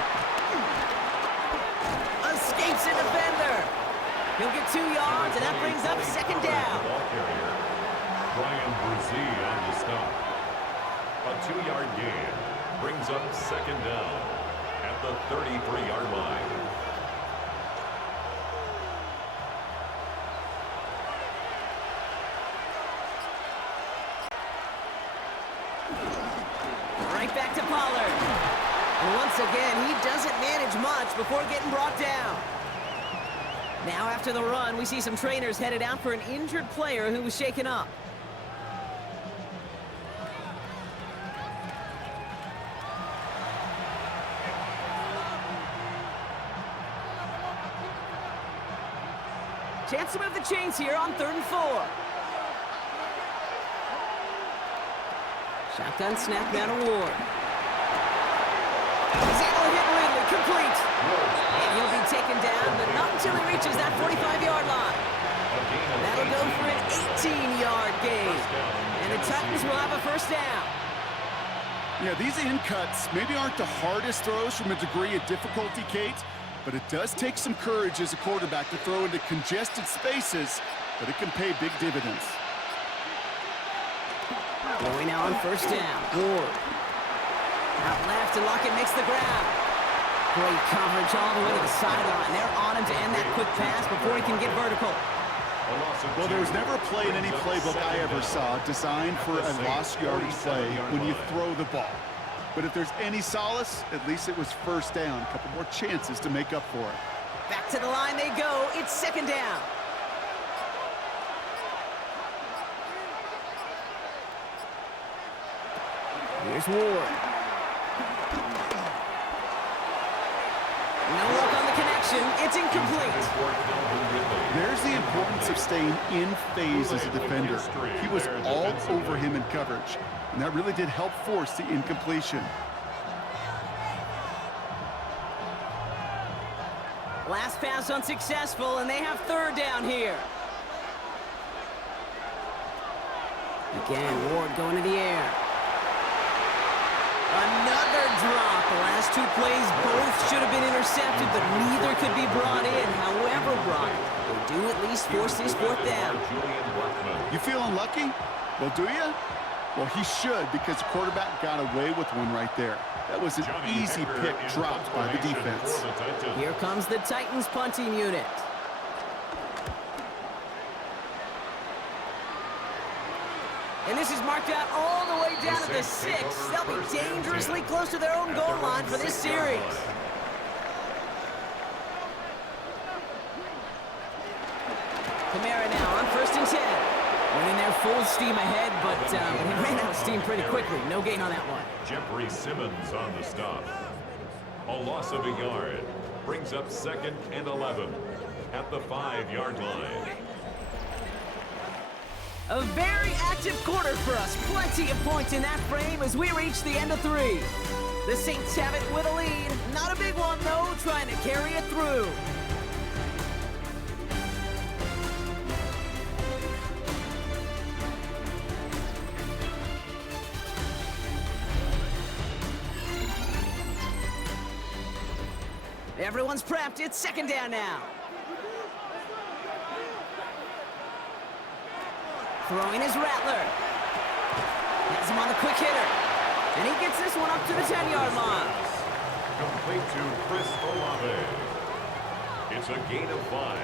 Escapes a defender. He'll get 2 yards, and that brings up second down. Brian Brzee on the stop. A 2-yard gain brings up second down at the 33-yard line. Right back to Pollard. And once again, he doesn't manage much before getting brought down. Now after the run, we see some trainers headed out for an injured player who was shaken up. Chance to move the chains here on 3rd and 4. Shotgun snap down to Ward. He's able to hit Ridley, complete. And he'll be taken down, but not until he reaches that 45-yard line. That'll go for an 18-yard gain. And the Titans will have a first down. Yeah, these in cuts maybe aren't the hardest throws from a degree of difficulty, Kate, but it does take some courage as a quarterback to throw into congested spaces, but it can pay big dividends. Going now on first down. Ward. Out left, and Lockett makes the grab. Great coverage all the way to the sideline. They're on him to end that quick pass before he can get vertical. Well, there was never a play in any playbook I ever saw designed for a lost yardage play when you throw the ball. But if there's any solace, at least it was first down. A couple more chances to make up for it. Back to the line they go. It's second down. Here's Ward. No luck on the connection. It's incomplete. There's the importance of staying in phase as a defender. He was all over him in coverage, and that really did help force the incompletion. Last pass unsuccessful, and they have third down here. Again, Ward going to the air. Another drop. The last 2 plays both should have been intercepted, but neither could be brought in. However, Brock, they do at least force this fourth down. You feeling lucky? Well, do you? Well, he should, because the quarterback got away with one right there. That was an easy pick dropped by the defense. Here comes the Titans punting unit. And this is marked out all the way down to the 6. They'll be dangerously close to their own goal line for this series. Kamara now on 1st and 10. Went in there full steam ahead, but he ran out of steam pretty quickly. No gain on that one. Jeffrey Simmons on the stop. A loss of a yard. Brings up 2nd and 11 at the 5-yard line. A very active quarter for us. Plenty of points in that frame as we reach the end of 3. The Saints have it with a lead. Not a big one, though, trying to carry it through. Everyone's prepped. It's 2nd down now. Throwing is Rattler. Has him on the quick hitter. And he gets this one up to the 10-yard line. Complete to Chris Olave. It's a gain of 5.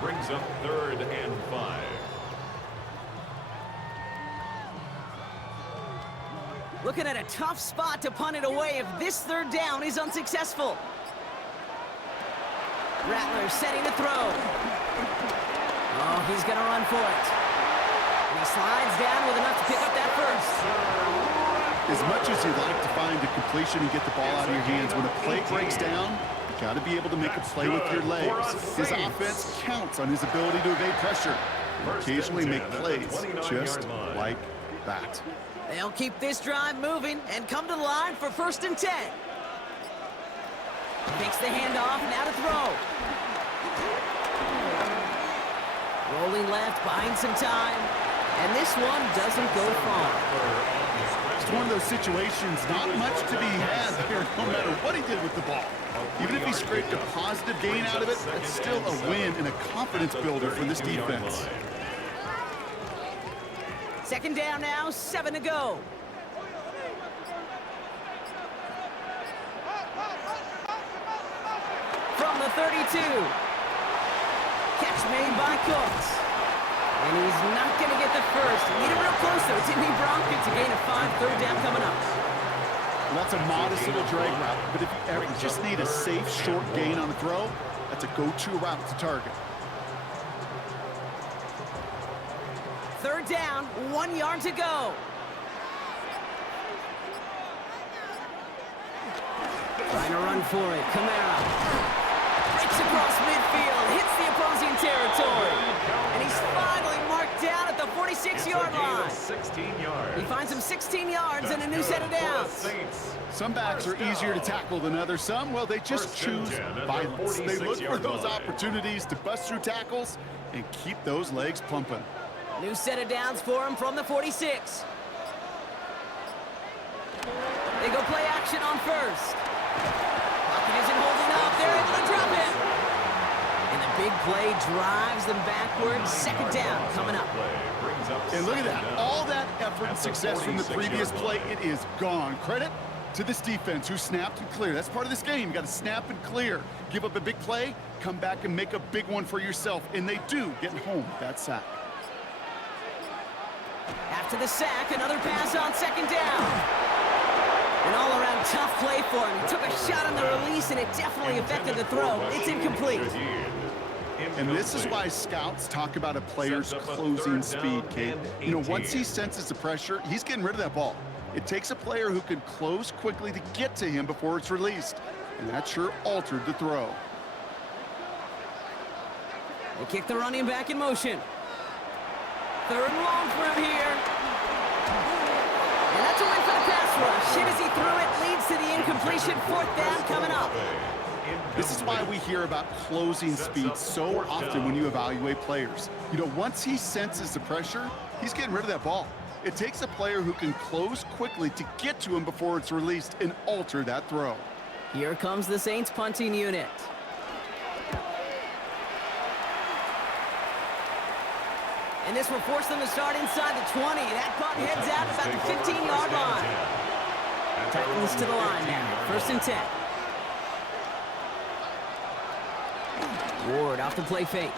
Brings up 3rd and 5. Looking at a tough spot to punt it away if this 3rd down is unsuccessful. Rattler setting to throw. Oh, he's going to run for it. And he slides down with enough to pick up that first. As much as you'd like to find a completion and get the ball out of your hands, when a play breaks down, you got to be able to make a play with your legs. His offense counts on his ability to evade pressure and occasionally make plays just like that. They'll keep this drive moving and come to the line for 1st and 10. Makes the handoff, now to throw. Rolling left, buying some time. And this one doesn't go far. It's one of those situations, not much to be had here, no matter what he did with the ball. Even if he scraped a positive gain out of it, it's still a win and a confidence builder for this defense. 2nd down now, 7 to go. From the 32. Catch made by Cooks. And he's not going to get the first. Need him real close, though. Didn't he, Bronk? It's a gain of 5, 3rd down coming up. Well, that's a modest little drag route, but if you ever just need a safe, short gain on the throw, that's a go-to route to target. 3rd down, 1 yard to go. Trying to run for it. Kamara breaks across midfield, hits the opposing territory. And he's finally marked down at the 46-yard line. 16 yards. He finds him 16 yards and a new set of downs. Some backs are easier to tackle than others. Some, well, they just choose violence. They look for those opportunities to bust through tackles and keep those legs pumping. New set of downs for him from the 46. They go play action on 1st. Pocket isn't holding up. They're able to drop him. And the big play drives them backwards. 2nd down coming up. And look at that. All that effort and success from the previous play, it is gone. Credit to this defense who snapped and cleared. That's part of this game. You got to snap and clear. Give up a big play, come back and make a big one for yourself. And they do, getting home with that sack. After the sack, another pass on 2nd down. An all-around tough play for him. He took a shot on the release, and it definitely affected the throw. It's incomplete. And this is why scouts talk about a player's closing speed, Kate. You know, once he senses the pressure, he's getting rid of that ball. It takes a player who can close quickly to get to him before it's released. And that sure altered the throw. They kick the running back in motion. 3rd and long for him here. And that's a win for the pass rush. Hit as he threw it, leads to the incompletion. 4th down coming up. This is why we hear about closing speed so often when you evaluate players. You know, once he senses the pressure, he's getting rid of that ball. It takes a player who can close quickly to get to him before it's released and alter that throw. Here comes the Saints punting unit. And And this will force them to start inside the 20. That punt heads out about the 15-yard line. Titans to the line now. 1st and 10. Ward off the play fake.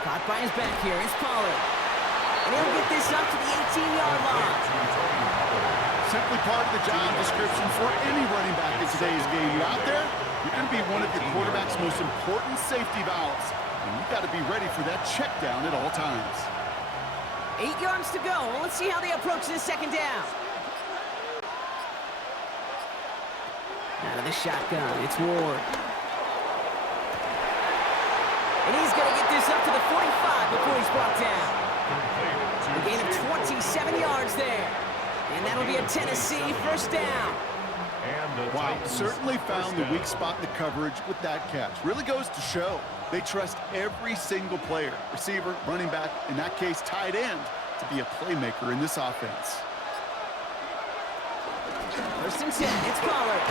Caught by his back here. It's Pollard. And he'll get this up to the 18-yard line. Simply part of the job description for any running back in today's game. You're out there, you're going to be one of your quarterback's most important safety valves. And you've got to be ready for that check down at all times. 8 yards to go. Well, let's see how they approach this 2nd down. Out of the shotgun, it's Ward. And he's going to get this up to the 45 before he's brought down. A gain of 27 yards there. And that'll be a Tennessee 1st down. Wow, certainly found the weak spot in the coverage with that catch. Really goes to show they trust every single player, receiver, running back, in that case, tight end, to be a playmaker in this offense. 1st and 10, it's Pollard.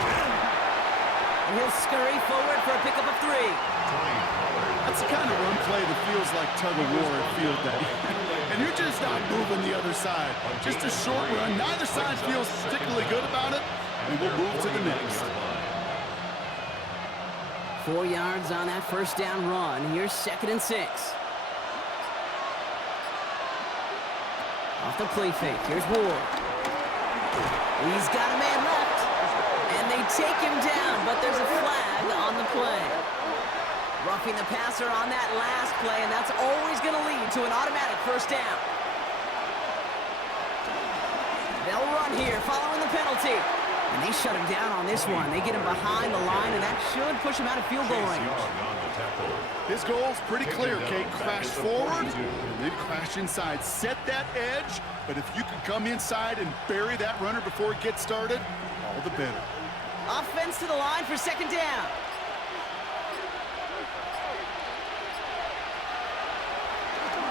And he'll scurry forward for a pickup of 3. That's the kind of run play that feels like tug-of-war at field day. And you're just not moving the other side. Just a short run. Neither side feels particularly good about it. And we'll move to the next. 4 yards on that 1st down run. Here's 2nd and 6. Off the play fake. Here's Ward. He's got a man left. And they take him down, but there's a flag on the play. Roughing the passer on that last play, and that's always going to lead to an automatic 1st down. They'll run here following the penalty. And they shut him down on this one. They get him behind the line, and that should push him out of field goal range. His goal's pretty clear, Kate. Crash forward, and then crash inside. Set that edge, but if you can come inside and bury that runner before it gets started, all the better. Offense to the line for 2nd down.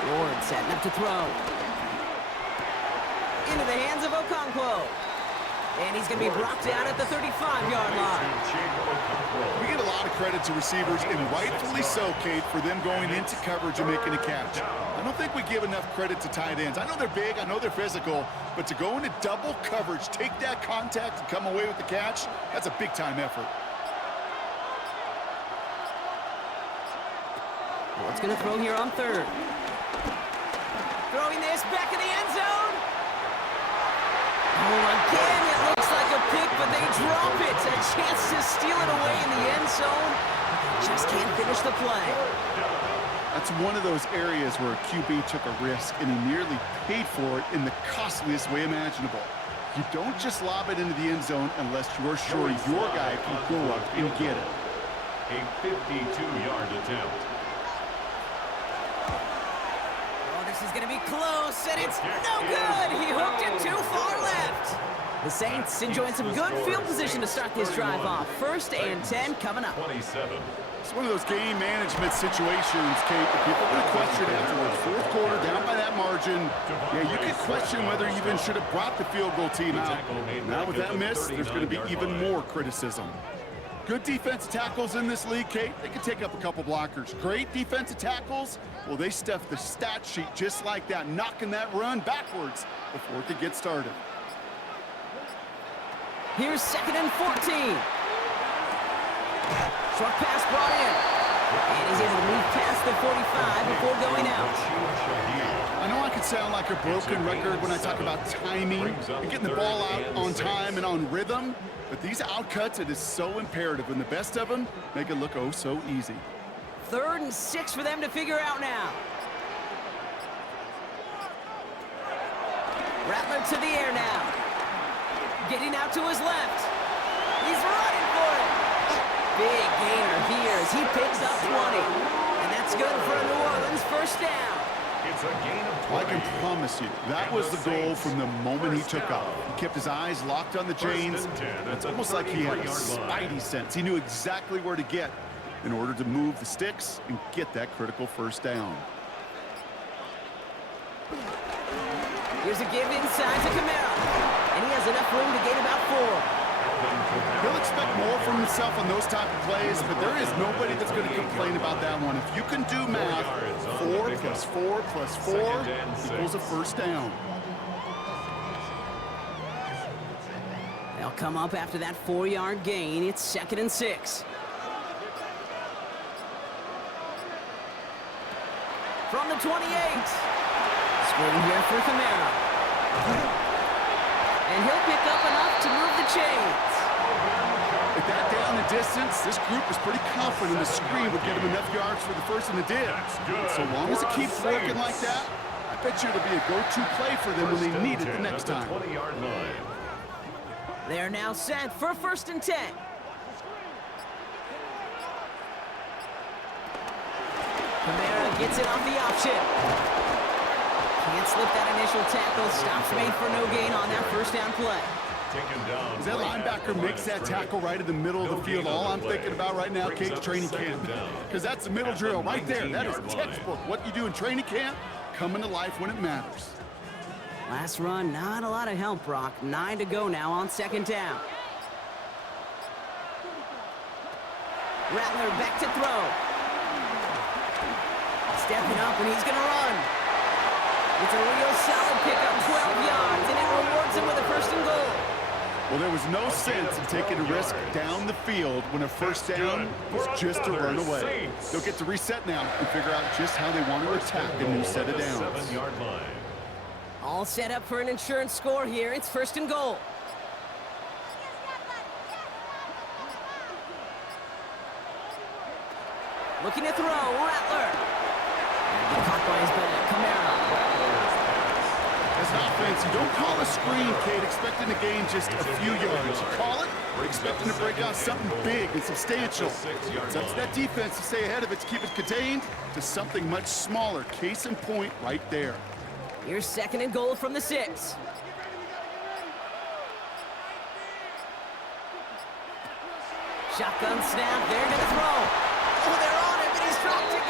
Ward setting up to throw. Into the hands of Okonkwo. And he's going to be brought down at the 35-yard line. We get a lot of credit to receivers, and rightfully so, Kate, for them going into coverage and making a catch. I don't think we give enough credit to tight ends. I know they're big, I know they're physical, but to go into double coverage, take that contact, and come away with the catch, that's a big-time effort. What's going to throw here on 3rd? Throwing this back in the end zone. Oh, again, it looks like a pick, but they drop it. A chance to steal it away in the end zone. Just can't finish the play. That's one of those areas where a QB took a risk, and he nearly paid for it in the costliest way imaginable. You don't just lob it into the end zone unless you're sure your guy can go up and get it. A 52-yard attempt. This is going to be close, and it's no good. He hooked it too far left. The Saints enjoying some good field position to start this drive off. 1st and 10 coming up. 27. It's one of those game management situations, Kate, that people are going to question afterwards. 4th quarter, down by that margin. Yeah, you could question whether you even should have brought the field goal team out. Now with that miss, there's going to be even more criticism. Good defensive tackles in this league, Kate. They can take up a couple blockers. Great defensive tackles, well, they stuff the stat sheet just like that, knocking that run backwards before it could get started. Here's 2nd and 14. Short pass brought in. And he's able to move past the 45 before going out. I know I could sound like a broken record when I talk about timing and getting the ball out on time and on rhythm, but these outcuts, it is so imperative, and the best of them make it look oh so easy. 3rd and 6 for them to figure out now. Rattler to the air now. Getting out to his left. He's running for it. Big gainer here as he picks up 20. And that's good for a New Orleans 1st down. It's a gain of 20. I can promise you, that was the goal from the moment he took off. He kept his eyes locked on the chains. It's almost like he had a spidey sense. He knew exactly where to get in order to move the sticks and get that critical 1st down. Here's a give inside to Kamara. And he has enough room to gain about 4. He'll expect more from himself on those type of plays, but there is nobody that's going to complain about that one. If you can do math, 4 plus 4 plus 4 equals a first down. They'll come up after that 4-yard gain. It's 2nd and 6. From the 28. Screen here for Kamara. And he'll pick up enough to move the chains. With that down and distance, this group is pretty confident the screen would get him enough yards for the first, and it did. So long as it keeps working like that, I bet you it'll be a go-to play for them when they need it the next time. They're now set for 1st and 10. Kamara gets it off the option. Can't slip that initial tackle. Stops made for no gain on that first down play. As that linebacker makes that tackle right in the middle of the field, all I'm thinking about right now, Kate's training camp. Because that's the middle drill right there. That is textbook. What you do in training camp, coming to life when it matters. Last run, not a lot of help, Brock. 9 to go now on 2nd down. Rattler back to throw. Stepping up, and he's going to run. It's a real solid pickup, 12 yards, and it rewards him with a 1st and goal. Well, there was no sense in taking a risk down the field when a first down was just to run away. They'll get to reset now and figure out just how they want to attack a new set of downs. All set up for an insurance score here. It's 1st and goal. Looking to throw, Rattler. And caught by his back, Kamara. As an offense, you don't call a screen, Kate, expecting to gain just a few yards. You call it, we're expecting to break out something big and substantial. It's up to that defense to stay ahead of it, to keep it contained to something much smaller. Case in point right there. Here's 2nd and goal from the 6. Shotgun snap, they're gonna throw. Oh, they're on him, and he's dropped again.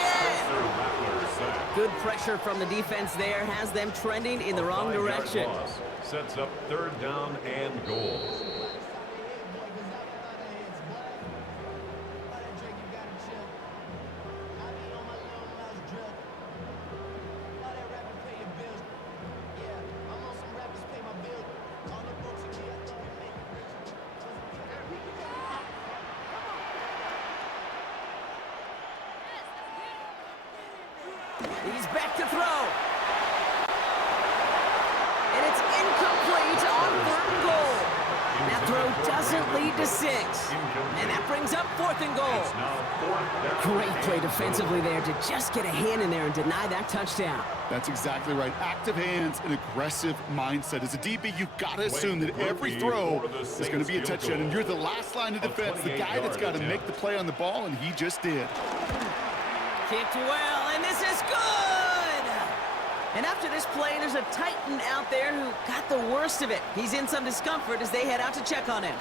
Good pressure from the defense there has them trending in the wrong direction. Sets up 3rd down and goal. He's back to throw. And it's incomplete on 3rd and goal. That throw doesn't lead to 6. And that brings up 4th and goal. Great play defensively there to just get a hand in there and deny that touchdown. That's exactly right. Active hands and aggressive mindset. As a DB, you've got to assume that every throw is going to be a touchdown. And you're the last line of defense, the guy that's got to make the play on the ball, and he just did. Kicked well, and this is good! And after this play, there's a Titan out there who got the worst of it. He's in some discomfort as they head out to check on him.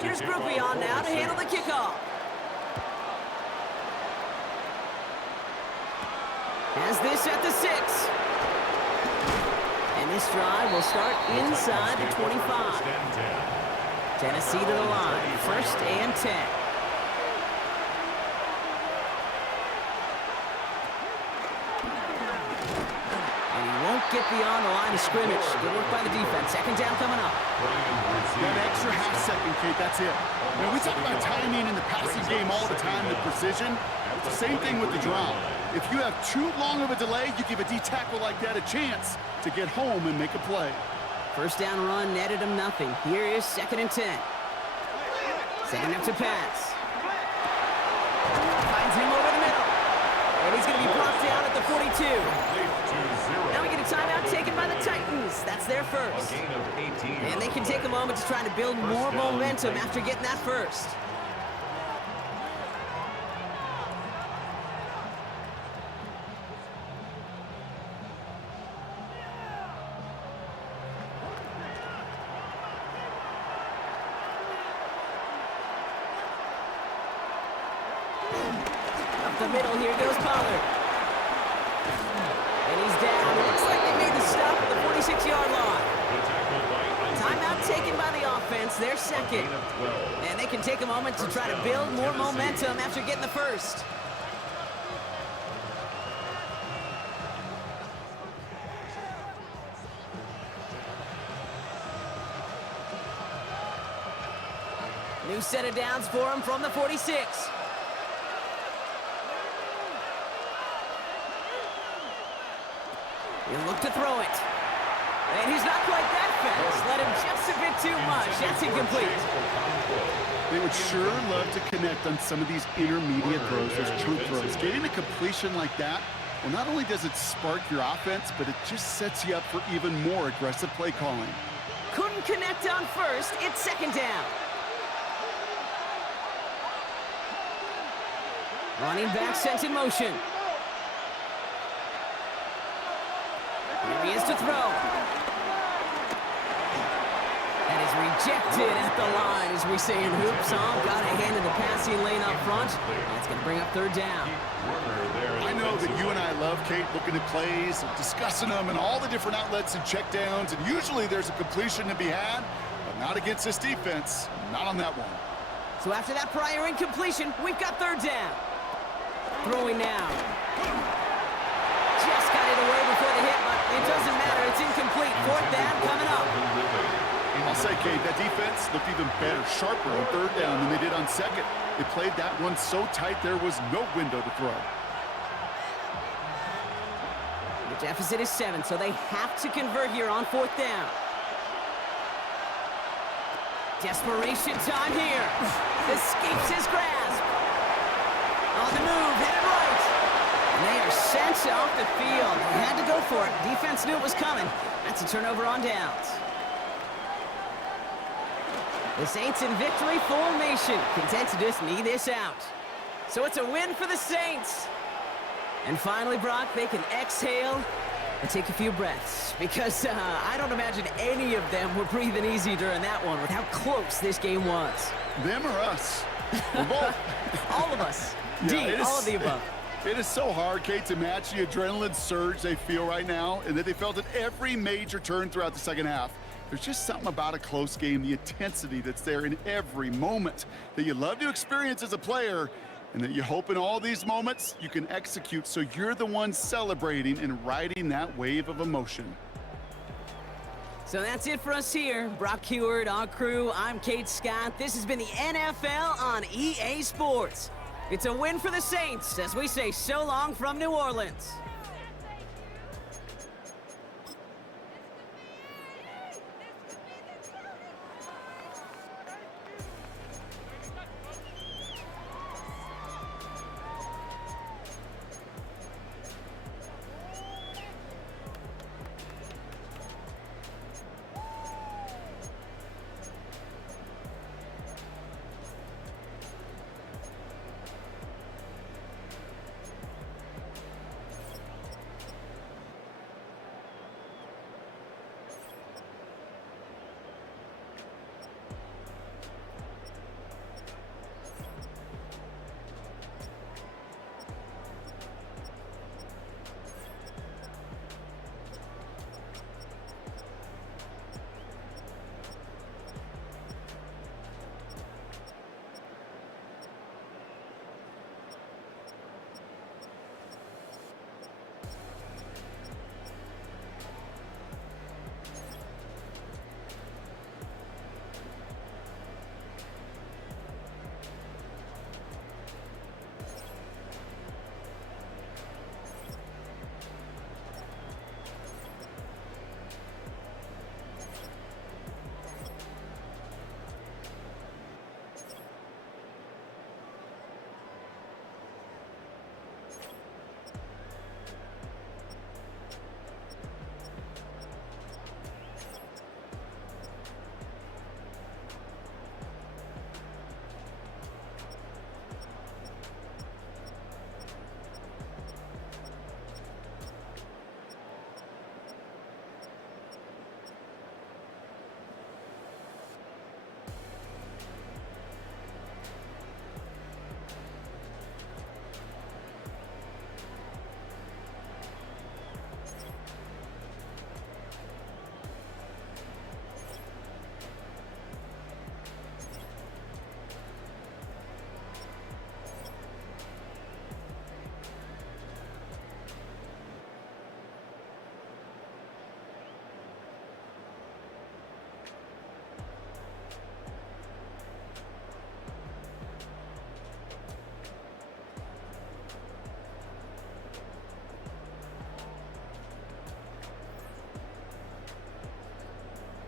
Here's Groupie on now to handle the kickoff. Has this at the 6. And this drive will start inside the 25. Tennessee to the line, 1st and 10. Get beyond the line of scrimmage. Good work by the defense. 2nd down coming up. That extra half second, Kate, that's it. You know, we talk about timing in the passing game all the time, the precision. It's the same thing with the drop. If you have too long of a delay, you give a D-tackle like that a chance to get home and make a play. 1st down run netted him nothing. Here is 2nd and 10. Setting up to pass. Finds him over the middle. And he's going to be brought down at the 42. Now we get a timeout taken by the Titans. That's their first. And they can take a moment to try to build more momentum after getting that first. Up the middle, here goes Pollard. And he's down. Looks like they made the stop at the 46-yard line. Timeout taken by the offense, their second. And they can take a moment to try to build more momentum after getting the first. New set of downs for him from the 46. He'll look to throw it. And he's not quite that fast. Let him just a bit too much. That's incomplete. They would sure love to connect on some of these intermediate throws, those chunk throws. Getting a completion like that, well, not only does it spark your offense, but it just sets you up for even more aggressive play calling. Couldn't connect on first. It's second down. Running back sent in motion. Here he is to throw. That is rejected at the line, as we say in hoops. Got a hand in the passing lane up front. That's going to bring up third down. I know that you and I love, Kate, looking at plays and discussing them and all the different outlets and checkdowns, and usually there's a completion to be had, but not against this defense. Not on that one. So after that prior incompletion, we've got third down. Throwing now. Just got it away before the hit, but it doesn't matter. It's incomplete. Fourth down coming up. I'll say, Kate, that defense looked even better, sharper on third down than they did on second. They played that one so tight there was no window to throw. The deficit is 7, so they have to convert here on fourth down. Desperation time here. Escapes his grasp. On the move, headed right. And they are sent off the field. They had to go for it. Defense knew it was coming. That's a turnover on downs. The Saints in victory formation, content to just knee this out. So it's a win for the Saints. And finally, Brock, they can exhale and take a few breaths, because I don't imagine any of them were breathing easy during that one with how close this game was. Them or us? We're both. All of us. Yeah, all of the above. It is so hard, Kate, to match the adrenaline surge they feel right now, and that they felt at every major turn throughout the second half. There's just something about a close game, the intensity that's there in every moment that you love to experience as a player, and that you hope in all these moments you can execute so you're the one celebrating and riding that wave of emotion. So that's it for us here. Brock Heward, our crew, I'm Kate Scott. This has been the NFL on EA Sports. It's a win for the Saints as we say so long from New Orleans.